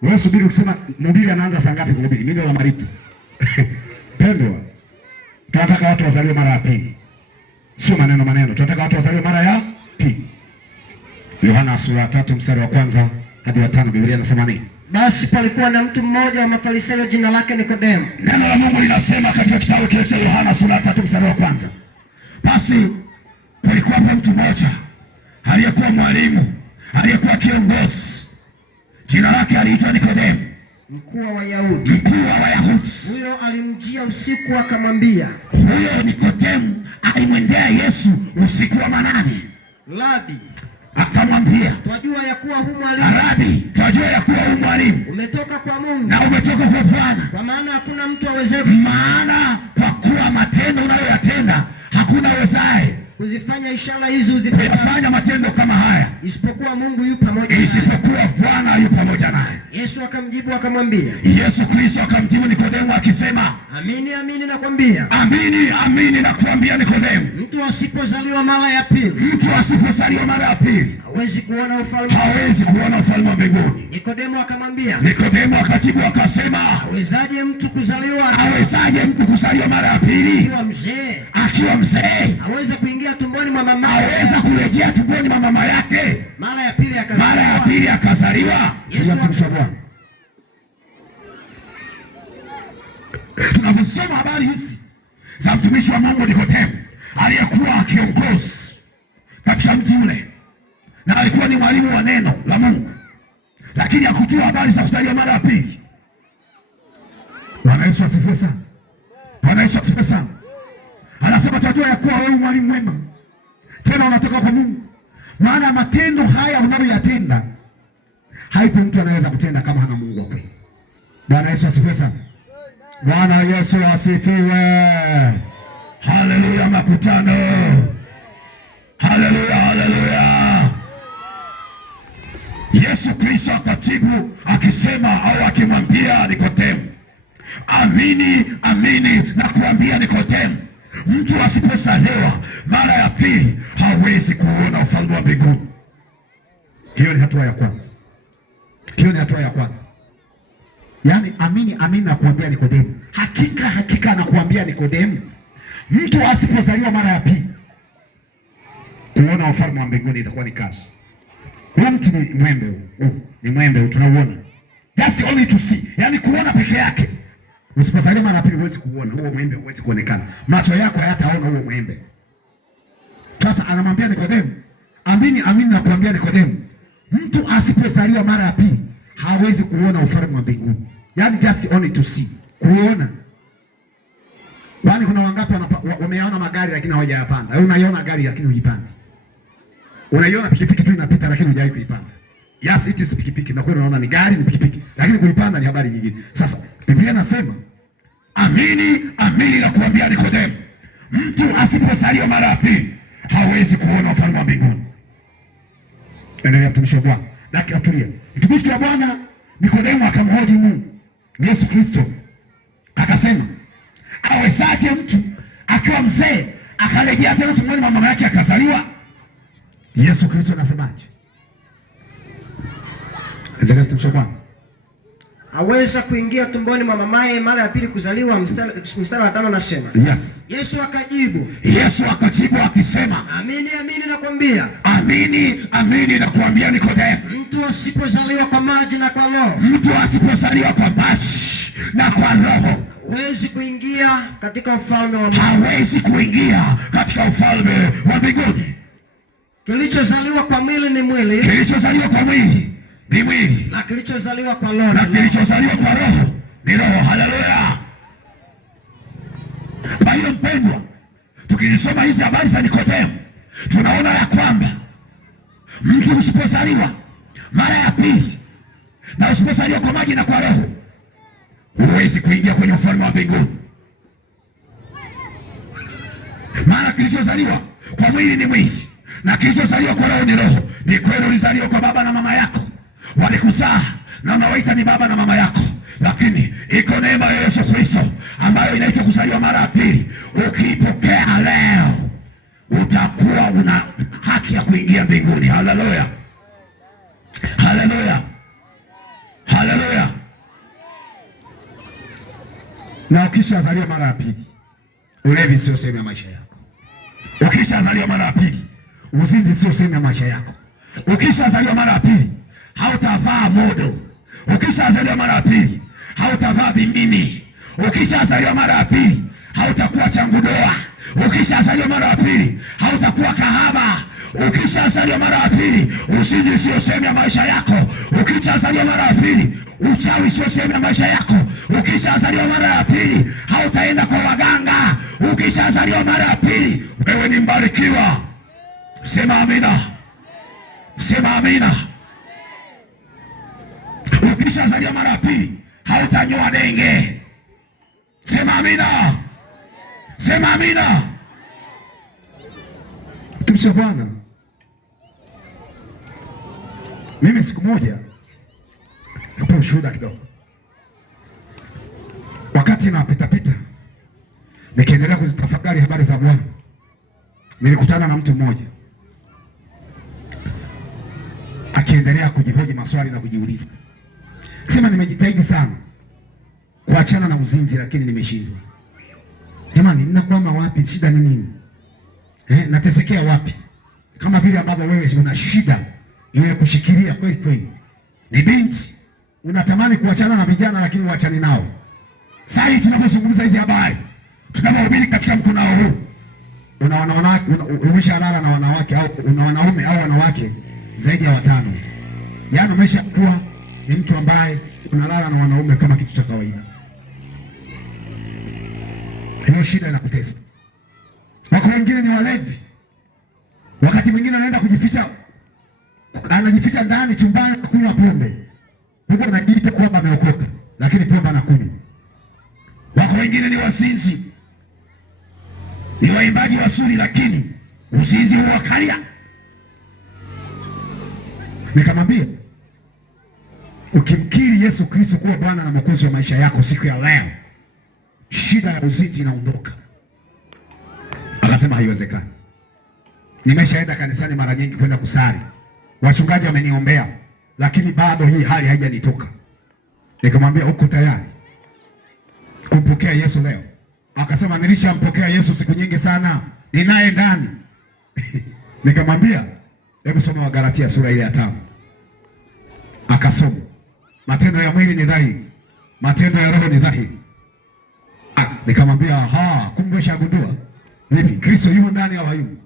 Wewe subiri ukisema mhubiri anaanza saa ngapi kuhubiri? Mimi ndo Mariti. Pendwa. Tunataka watu wazaliwe mara ya pili. Sio maneno. Tunataka watu wazaliwe mara ya pili. Yohana sura 3 mstari wa 1 hadi wa 5, Biblia inasema nini? Basi palikuwa na mtu mmoja wa Mafarisayo, jina lake Nikodemo. Neno la Mungu linasema katika kitabu cha Yohana sura 3 mstari wa 1. Basi palikuwa mtu mmoja aliyekuwa mwalimu, aliyekuwa kiongozi. Jina lake aliitwa Nikodemo, mkuu wa Wayahudi. Huyo alimjia usiku akamwambia. Huyo Nikodemo alimwendea Yesu usiku wa manane. Rabi, akamwambia, twajua ya kuwa hu mwalimu. Rabi, twajua ya kuwa hu mwalimu umetoka kwa Mungu, na umetoka kwa Bwana. Kwa maana hakuna mtu awezaye, maana kwa kuwa matendo unayoyatenda hakuna awezaye kuzifanya ishara hizi uzifanya matendo kama haya, isipokuwa Mungu yu pamoja naye. Isipokuwa Bwana yu pamoja naye. Yesu akamjibu akamwambia. Yesu Kristo akamjibu Nikodemo akisema, amini amini nakwambia. Amini amini nakwambia Nikodemo, mtu asipozaliwa mara ya pili, hawezi kuona ufalme wa mbinguni. Nikodemo akamwambia. Nikodemo akajibu akasema, awezaje mtu kuzaliwa mara ya pili akiwa mzee? Aweza kuingia tumboni mwa mama, aweza kurejea tumboni mwa mama yake mara ya pili akazaliwa. Tunavyosoma habari hizi za mtumishi wa Mungu Nikodemo aliyekuwa kiongozi katika mji ule na alikuwa ni mwalimu wa neno la Mungu, lakini hakujua habari za kuzaliwa mara ya pili. Bwana Yesu asifiwe sana. Bwana Yesu asifiwe sana. Anasema tajua ya kuwa wewe mwalimu mwema, tena unatoka kwa Mungu, maana matendo haya unayoyatenda haipo mtu anaweza kutenda kama hana Mungu wa kweli. Bwana Yesu asifiwe sana. Bwana Yesu asifiwe. Haleluya makutano. Haleluya. Yesu Kristo akajibu akisema au akimwambia Nikodemo, amini nakuambia Nikodemo, mtu asipozaliwa mara ya pili hawezi kuona ufalme wa mbinguni. Hiyo ni hatua ya kwanza. Yaani amini nakuambia Nikodemo, hakika nakuambia Nikodemo, mtu asipozaliwa mara ya pili kuona ufalme wa mbinguni itakuwa ni kazi. Huyu mtu ni mwembe, tunauona. Just only to see. Yaani kuona peke yake. Usipozaliwa mara ya pili huwezi kuona huo mwembe, huwezi kuonekana. Macho yako hayataona huo mwembe. Sasa anamwambia Nikodemo, amini nakuambia Nikodemo, mtu asipozaliwa mara ya pili hawezi kuona ufalme wa mbinguni. Yaani just only to see. Kuona. Kwani kuna wangapi wameona magari lakini hawajayapanda? Wewe unaiona gari lakini hujipandi. Unaiona pikipiki tu inapita lakini hujawahi kuipanda. Yes, it is pikipiki, na kweli unaona ni gari, ni pikipiki, lakini kuipanda ni habari nyingine. Sasa Biblia inasema, amini nakuambia Nikodemo, mtu asipozaliwa mara ya pili hawezi kuona ufalme wa mbinguni. Endelea mtumishi wa Bwana. Dakika tulia. Mtumishi wa Bwana Nikodemo akamhoji Mungu Yesu Kristo akasema, awezaje mtu akiwa mzee akarejea tena tumboni mwa mama yake akazaliwa? Yesu Kristo anasemaje? Endelea tusome. Aweza kuingia tumboni mwa mamaye mara ya pili kuzaliwa. Mstari wa 5 nasema. Yes. Yesu akajibu akisema, amini amini nakwambia. Amini amini nakwambia Nikodemo, mtu asipozaliwa kwa maji na kwa roho, mtu asipozaliwa kwa maji na kwa roho hawezi kuingia katika ufalme wa Mungu. Hawezi kuingia katika ufalme wa mbinguni. Kilichozaliwa kwa mwili ni mwili. Kilichozaliwa kwa mwili ni mwili. Na kilichozaliwa kwa roho na kilichozaliwa kwa roho ni roho. Haleluya. Kwa hiyo mpendwa, tukisoma hizi habari za Nikodemo, tunaona ya kwamba mtu usipozaliwa mara ya pili na usipozaliwa kwa maji na kwa roho, huwezi kuingia kwenye ufalme wa mbinguni. Maana kilichozaliwa kwa mwili ni mwili na kilichozaliwa kwa roho ni roho. Ni kweli ulizaliwa kwa baba na mama yako, walikuzaa na unawaita ni baba na mama yako, lakini iko neema ya Yesu Kristo ambayo inaitwa kuzaliwa mara ya pili. Ukiipokea leo, utakuwa una haki ya kuingia mbinguni. Haleluya, haleluya, haleluya. Na ukishazaliwa mara ya pili, ulevi sio sehemu ya maisha yako. Ukishazaliwa mara ya pili, uzinzi sio sehemu ya maisha yako. Ukishazaliwa mara ya pili, hautavaa modo. Ukishazaliwa mara ya pili, hautavaa vimini. Ukishazaliwa mara ya pili, hautakuwa changudoa. Ukishazaliwa mara ya pili, hautakuwa kahaba. Ukishazaliwa mara ya pili, uzinzi sio sehemu ya maisha yako. Ukishazaliwa mara ya pili, uchawi sio sehemu ya maisha yako. Ukishazaliwa mara ya pili, hautaenda kwa waganga. Ukishazaliwa mara ya pili, wewe ni mbarikiwa. Sema amina. Sema amina. Ukishazaliwa mara ya pili, hautanyoa denge. Sema amina. Sema amina. Tumsha Bwana. Mimi siku moja nikupa ushuhuda kidogo. Wakati napita pita nikiendelea kuzitafakari habari za Bwana, nilikutana na mtu mmoja akiendelea kujihoji maswali na kujiuliza. Sema, nimejitahidi sana kuachana na uzinzi lakini nimeshindwa. Jamani, ninakwama wapi? Shida ni nini? Natesekea wapi? Kama vile ambavyo wewe una shida ile kushikilia kweli kweli. Ni binti unatamani kuachana na vijana lakini uachani nao. Sasa tunapozungumza hizi habari, tunapohubiri katika mkunao huu, una wanawake, umeshalala na wanawake au una wanaume au wanawake zaidi ya 5. Yaani umeshakuwa ni mtu ambaye unalala na wanaume kama kitu cha kawaida. Hiyo shida inakutesa. Wako wengine ni walevi. Wakati mwingine anaenda kujificha, anajificha ndani chumbani kunywa pombe. Huko anajiita kwamba ameokoka, lakini pombe anakunywa. Wako wengine ni wasinzi. Ni waimbaji wazuri lakini usinzi huwakalia. Nikamwambia, ukimkiri Yesu Kristo kuwa Bwana na Mwokozi wa maisha yako siku ya leo, shida ya uzinzi inaondoka. Akasema haiwezekani. Nimeshaenda kanisani mara nyingi kwenda kusali. Wachungaji wameniombea, lakini bado hii hali haijanitoka. Nikamwambia, uko tayari kumpokea Yesu leo? Akasema, nilishampokea Yesu siku nyingi sana, ninaye ndani. Nikamwambia, hebu soma Wagalatia sura ile ya 5. Akasoma, matendo ya mwili ni dhahiri, matendo ya roho ni dhahiri. Nikamwambia, aha, kumbe shagundua. Vipi, Kristo yumo ndani au hayumo?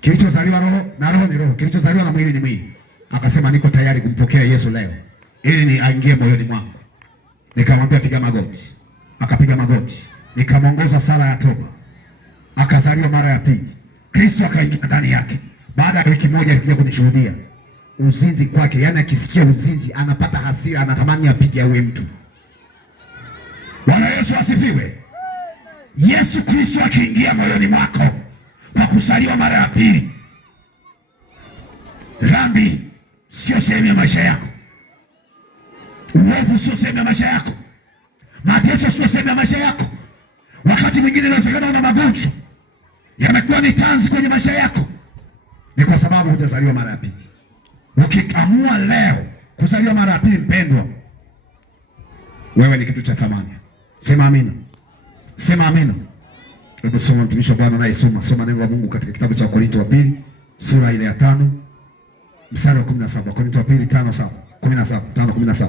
Kilichozaliwa roho na roho ni roho, kilichozaliwa na mwili ni mwili. Akasema, niko tayari kumpokea Yesu leo ili ni aingie moyoni mwangu. Nikamwambia, piga magoti. Akapiga magoti. Nikamwongoza sala ya toba. Akazaliwa mara ya pili. Kristo akaingia ndani yake. Baada ya wiki moja alikuja kunishuhudia uzinzi kwake. Yaani akisikia uzinzi anapata hasira, anatamani apige awe mtu. Bwana Yesu asifiwe. Yesu Kristo akiingia moyoni mwako kwa kuzaliwa mara ya pili, dhambi sio sehemu ya maisha yako. Uovu sio sehemu ya maisha yako. Mateso sio sehemu ya maisha yako. Wakati mwingine inawezekana una magonjwa yamekuwa ni tanzi kwenye maisha yako. Ni kwa sababu hujazaliwa mara ya pili. Ukiamua leo kuzaliwa mara ya pili, mpendwa, wewe ni kitu cha thamani. Sema amina. Sema amina. Hebu soma, mtumishi wa Bwana naye soma neno la Mungu katika kitabu cha Wakorintho wa pili sura ile ya 5 mstari wa 17. Wakorintho wa pili 5:17.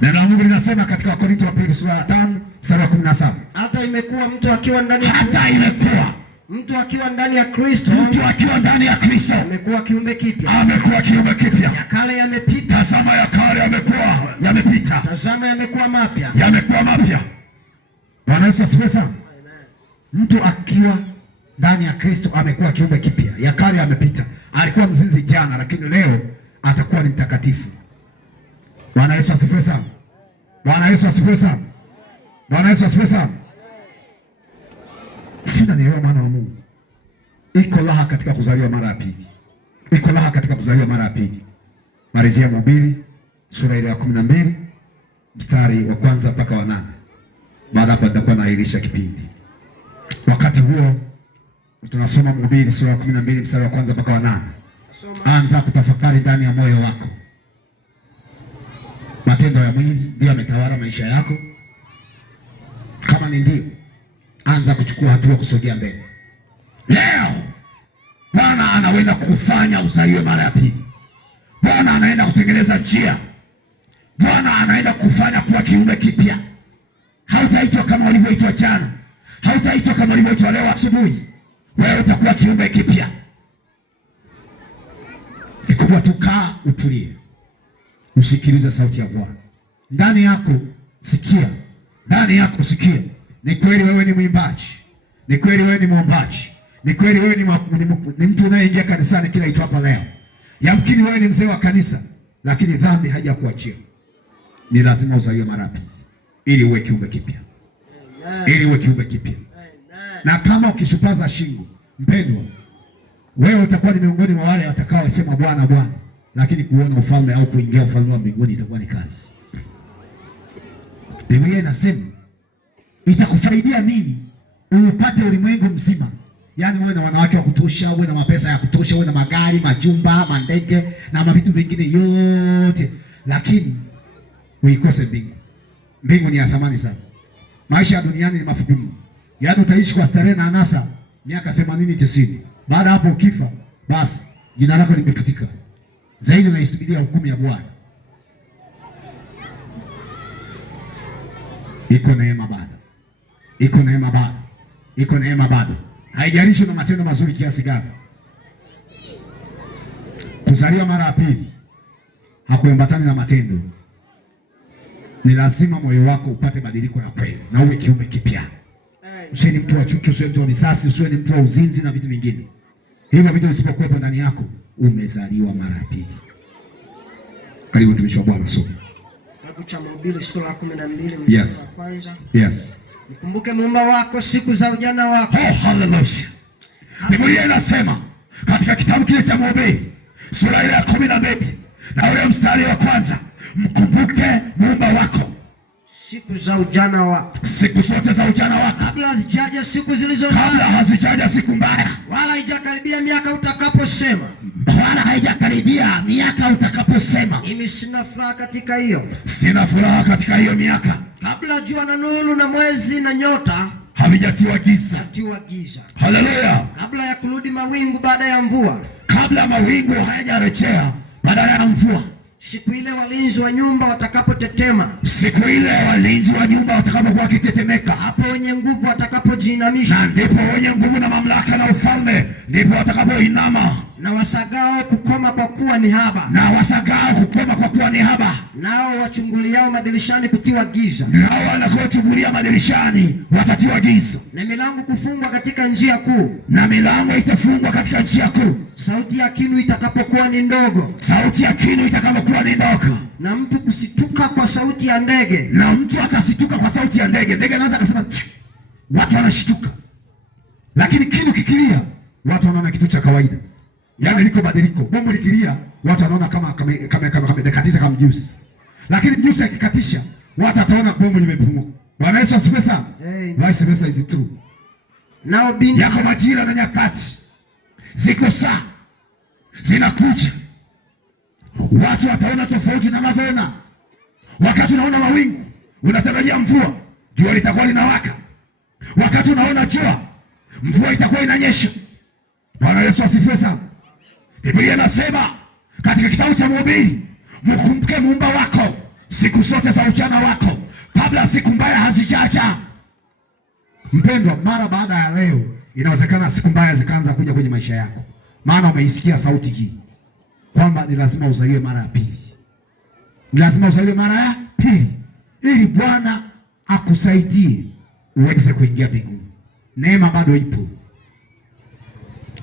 Neno la Mungu linasema katika Wakorintho wa pili sura ya 5 mstari wa 17. Hata imekuwa mtu akiwa ndani ya Kristo, mtu akiwa ndani ya Kristo amekuwa kiumbe kipya. Ya kale yamepita, tazama ya kale yamepita. Tazama yamekuwa mapya. Bwana Yesu asifiwe sana. Mtu akiwa ndani ya Kristo amekuwa kiumbe kipya. Ya kale yamepita. Alikuwa mzinzi jana, lakini leo atakuwa ni mtakatifu. Bwana Yesu asifiwe sana. Sina nielewa maana wa Mungu. Iko raha katika kuzaliwa mara ya pili. Malizia Mhubiri sura ile ya 12 mstari wa kwanza mpaka wa 8. Baada hapo nitakuwa naahirisha kipindi. Wakati huo tunasoma Mhubiri sura ya 12 mstari wa kwanza mpaka wa 8. Anza kutafakari ndani ya moyo wako. Matendo ya mwili ndio yametawala maisha yako? Kama ni ndio, anza kuchukua hatua kusogea mbele. Leo Bwana anaenda kufanya uzaliwe mara ya pili. Bwana anaenda kutengeneza njia. Bwana anaenda kufanya kuwa kiumbe kipya. Hautaitwa kama ulivyoitwa jana. Hautaitwa kama ulivyoitwa leo asubuhi. Wewe utakuwa kiumbe kipya. Ikuwa tukaa utulie. Usikilize sauti ya Bwana. Ndani yako sikia. Ni kweli wewe ni mwimbaji. Ni kweli wewe ni mwombaji. Ni kweli wewe ni mtu unayeingia kanisani kila itwa hapa leo. Yamkini wewe ni mzee wa kanisa, lakini dhambi haijakuachia. Ni lazima uzaliwe mara pili ili uwe kiumbe kipya. Na kama ukishupaza shingo, mpendwa, wewe utakuwa ni miongoni mwa wale watakaosema Bwana Bwana, lakini kuona ufalme au kuingia ufalme wa mbinguni itakuwa ni kazi. Biblia inasema itakufaidia nini upate ulimwengu mzima? Yaani uwe na wanawake wa kutosha, uwe na mapesa ya kutosha, uwe na magari, majumba, mandege na mavitu vingine yote, lakini uikose mbingu. Mbingu ni ya thamani sana. Maisha ya duniani ni mafupi mno. Yaani utaishi kwa starehe na anasa miaka 80-90. Baada hapo ukifa, basi jina lako limefutika. Zaidi unaisubiria hukumu ya Bwana. Iko neema bado. Haijalishi na matendo mazuri kiasi gani. Kuzaliwa mara ya pili hakuambatani na matendo. Ni lazima moyo wako upate badiliko la kweli na uwe kiumbe kipya. Usiwe ni mtu wa chuki, usiwe mtu wa misasi, usiwe ni mtu wa uzinzi na vitu vingine. Hivyo vitu visipokuwepo ndani yako, umezaliwa mara ya pili. Karibu mtumishi wa Bwana soma. Kitabu cha Mhubiri sura ya 12 mstari wa kwanza. Yes. Mkumbuke Muumba wako siku za ujana wako. Oh, hallelujah. Biblia inasema katika kitabu kile cha Mhubiri sura ya 12 na ule mstari wa kwanza, mkumbuke Muumba wako siku za ujana wako. Siku zote za ujana wako. Kabla hazijaja siku zilizo mbaya. Kabla hazijaja siku mbaya. Wala haijakaribia miaka utakaposema. Mimi sina furaha katika hiyo. Miaka. Kabla jua na nuru na mwezi na nyota havijatiwa giza. Haleluya. Kabla ya kurudi mawingu baada ya mvua. Kabla mawingu hayajarejea baada ya mvua. Siku ile walinzi wa nyumba watakapotetema. Siku ile walinzi wa nyumba watakapokuwa kitetemeka. Hapo wenye nguvu watakapojiinamisha. Na ndipo wenye nguvu na mamlaka na ufalme ndipo watakapoinama. Na wasagao kukoma kwa kuwa ni haba. Nao wachunguliao madirishani kutiwa giza. Nao wanakochungulia madirishani watatiwa giza. Na milango kufungwa katika njia kuu. Na milango itafungwa katika njia kuu. Sauti ya kinu itakapokuwa ni ndogo. Na mtu kusituka kwa sauti ya ndege. Ndege anaweza kusema watu wanashituka. Lakini kinu kikilia watu wanaona kitu cha kawaida. Yaani liko badiliko. Bomu likilia watu wanaona kama dekatisha kama juice. Lakini juice ikikatisha watu wataona bomu limepumuka. Bwana Yesu asifiwe sana. Vice versa is true. Nao binti yako majira na nyakati ziko saa zinakuja. Watu wataona tofauti na wanavyoona. Wakati unaona mawingu, unatarajia mvua, jua litakuwa linawaka. Wakati unaona jua, mvua itakuwa inanyesha. Bwana Yesu asifiwe sana. Biblia inasema katika kitabu cha Mhubiri, mkumbuke Muumba wako siku zote za ujana wako, kabla siku mbaya hazijaja. Mpendwa, mara baada ya leo inawezekana siku mbaya zikaanza kuja kwenye maisha yako, maana umeisikia sauti hii kwamba ni lazima uzaliwe mara ya pili. Ni lazima uzaliwe mara ya pili ili Bwana akusaidie uweze kuingia mbinguni. Neema bado ipo.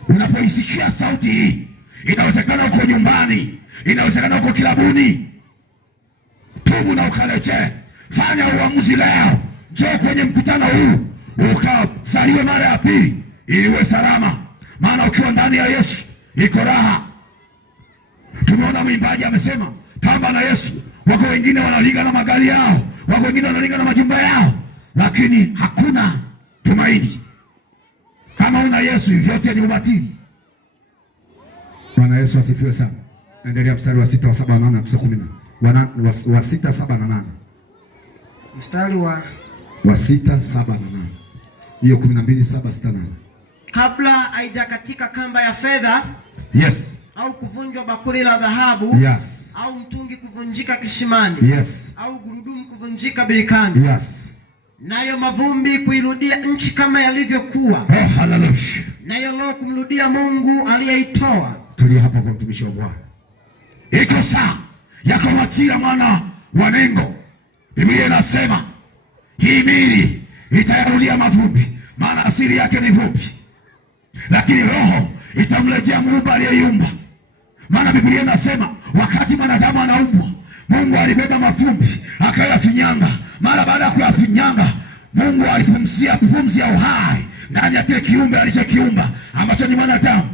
Unapoisikia sauti hii, inawezekana uko nyumbani, inawezekana uko kilabuni, tubu na ukarejee. Fanya uamuzi leo, njoo kwenye mkutano huu ukazaliwe mara ya pili ili uwe salama, maana ukiwa ndani ya Yesu iko raha. Tumeona mwimbaji amesema kamba na Yesu. Wako wengine wanalinga na magari yao, wako wengine wanalinga na majumba yao, lakini hakuna tumaini. Kama una Yesu, vyote ni ubatili. Bwana Yesu asifiwe sana. Endelea mstari wa 6 wa 7 na 8 wa 6 7 na 8. Mstari wa 6 7 na 8. Hiyo 12 7 6 8. Kabla haijakatika kamba ya fedha, yes, au kuvunjwa bakuli la dhahabu, yes, au mtungi kuvunjika kisimani, yes, au gurudumu kuvunjika birikani, yes, nayo mavumbi kuirudia nchi kama yalivyokuwa. Oh, haleluya. Nayo roho kumrudia Mungu aliyeitoa. Tulia hapo kwa mtumishi wa Bwana. Iko saa ya kumwachia mwana wa Nengo. Biblia inasema hii mili itayarudia mavumbi, maana asili yake ni vumbi, lakini roho itamrejea Muumba aliyeiumba. Maana Biblia inasema wakati mwanadamu anaumbwa, Mungu alibeba mavumbi akayafinyanga. Mara baada ya kuyafinyanga, Mungu alipumzia pumzi ya uhai ndani ya kile kiumbe alichokiumba ambacho ni mwanadamu.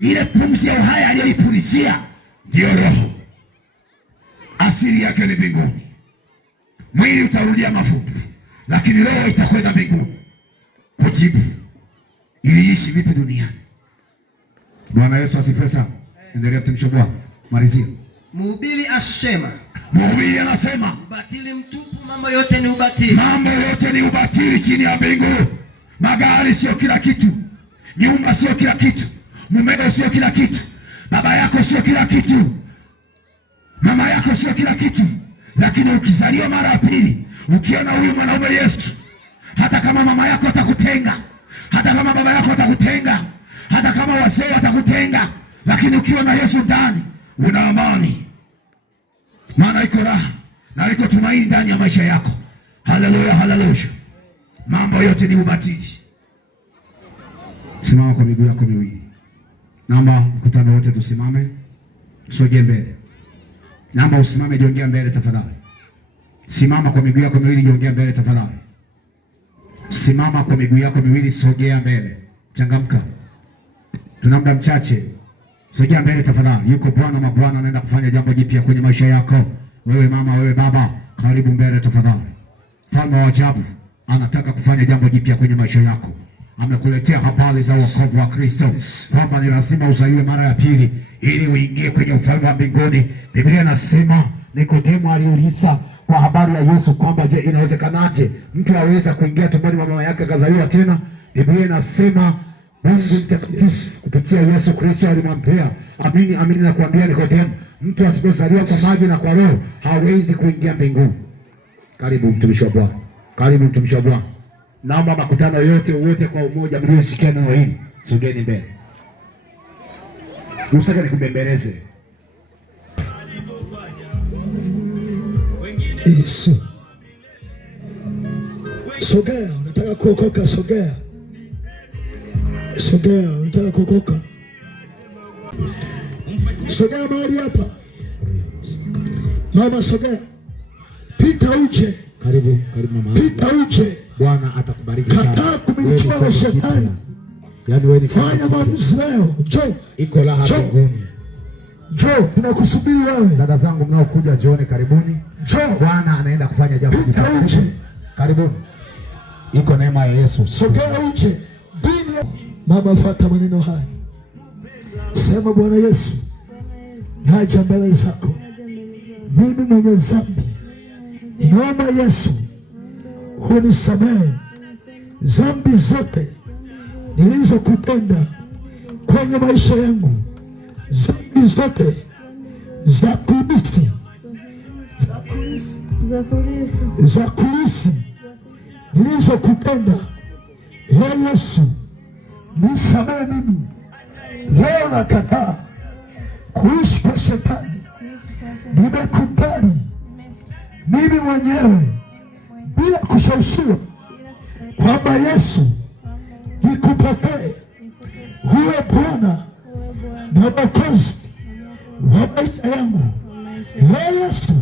Ile pumzi ya uhai aliyoipulizia ndiyo roho. Asili yake ni mbinguni. Mwili utarudia mavumbi, lakini roho itakwenda mbinguni kujibu iliishi vipi duniani. Bwana Yesu asifiwe sana. Endelea mtumishi wa Bwana. Malizia. Mhubiri asema, Mhubiri anasema ubatili mtupu, mambo yote ni ubatili. Mambo yote ni ubatili chini ya mbingu. Magari sio kila kitu, nyumba sio kila kitu, mumeo sio kila kitu, baba yako sio kila kitu, mama yako sio kila kitu. Lakini ukizaliwa mara ya pili, ukiona huyu mwanaume Yesu, hata kama mama yako atakutenga, hata kama baba yako atakutenga, hata kama wazee watakutenga, lakini ukiwa na Yesu ndani una amani, maana iko raha na liko tumaini ndani ya maisha yako. Haleluya, haleluya. Mambo yote ni ubatili. Simama kwa miguu yako miwili. Naomba mkutano wote tusimame, sogea mbele. Naomba usimame, jiongea mbele tafadhali. Simama kwa miguu yako miwili, jiongea mbele tafadhali. Simama kwa miguu yako miwili, sogea mbele. Changamka. Tuna muda mchache. Sogea mbele tafadhali. Yuko Bwana mabwana anaenda kufanya jambo jipya kwenye maisha yako. Wewe mama, wewe baba, karibu mbele tafadhali. Mfalme wa ajabu anataka kufanya jambo jipya kwenye maisha yako. Amekuletea habari za wokovu wa Kristo, kwamba ni lazima uzaliwe mara ya pili ili uingie kwenye ufalme wa mbinguni. Biblia inasema Nikodemo aliuliza kwa habari ya Yesu kwamba je, inawezekanaje mtu aweza kuingia tumboni mwa mama yake akazaliwa tena? Biblia inasema Mungu mtakatifu kupitia Yesu Kristo alimwambia, amini amini nakuambia Nikodemo, mtu asipozaliwa kwa maji na kwa roho hawezi kuingia mbinguni. Karibu mtumishi wa Bwana. Karibu mtumishi wa Bwana. Naomba makutano yote wote kwa umoja mliosikia neno hili, sogeni mbele. Usaka nikubembeleze. Yesu. Sogea, unataka kuokoka, sogea. Sogea, unataka kuokoka. Sogea mahali hapa. Mama sogea. Pita uje. Karibu mama. Pita uje. Bwana atakubariki sana. Kataa kumilikiwa na shetani. Yaani wewe ni fanya maamuzi leo. Njoo. Iko raha mbinguni. Njoo, tunakusubiri wewe. Dada zangu mnaokuja jioni, karibuni. Njoo. Bwana anaenda kufanya jambo jipya. Karibuni. Iko neema ya Yesu. Sogea uje. Dini. Mama, fuata maneno haya. Sema, Bwana Yesu, naja mbele zako, mimi mwenye dhambi. Naomba Yesu unisamehe dhambi zote nilizokutenda kwenye maisha yangu, dhambi zote za kulisi nilizokutenda. Yesu, nisamehe mimi. Leo nakataa kuishi kwa shetani. Nimekubali mimi mwenyewe bila kushawishiwa kwamba Yesu nikupokee huwe Bwana na Mwokozi wa maisha yangu. Yesu,